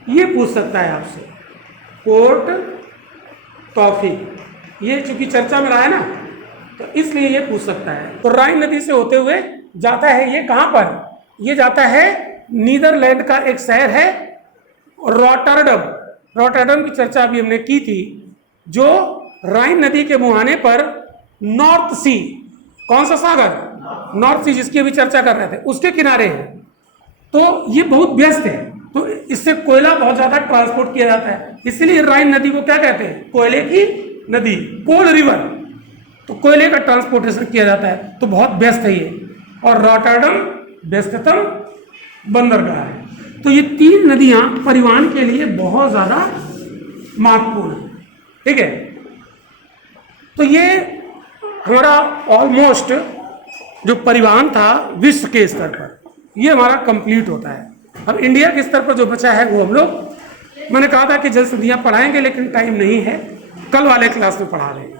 ये पूछ सकता है आपसे, पोर्ट तौफीक, ये चूंकि चर्चा में रहा है ना, तो इसलिए ये पूछ सकता है। तो राइन नदी से होते हुए जाता है, ये कहां पर? ये जाता है नीदरलैंड का एक शहर है रॉटरडम। रॉटरडम की चर्चा अभी हमने की थी, जो राइन नदी के मुहाने पर नॉर्थ सी, कौन सा सागर? नॉर्थ सी, जिसकी अभी चर्चा कर रहे थे, उसके किनारे है। तो ये बहुत व्यस्त है, तो इससे कोयला बहुत ज्यादा ट्रांसपोर्ट किया जाता है, इसलिए राइन नदी को क्या कहते हैं? कोयले की नदी, कोल रिवर। तो कोयले का ट्रांसपोर्टेशन किया जाता है, तो बहुत व्यस्त है ये। और रॉटरडम व्यस्ततम बंदरगाह है। तो ये 3 नदियां परिवहन के लिए बहुत ज़्यादा महत्वपूर्ण है, ठीक है। तो ये हमारा ऑलमोस्ट जो परिवहन था विश्व के स्तर पर, ये हमारा कंप्लीट होता है। अब इंडिया के स्तर पर जो बचा है वो हम लोग, मैंने कहा था कि जल संधियाँ पढ़ाएंगे लेकिन टाइम नहीं है, कल वाले क्लास में पढ़ा देंगे।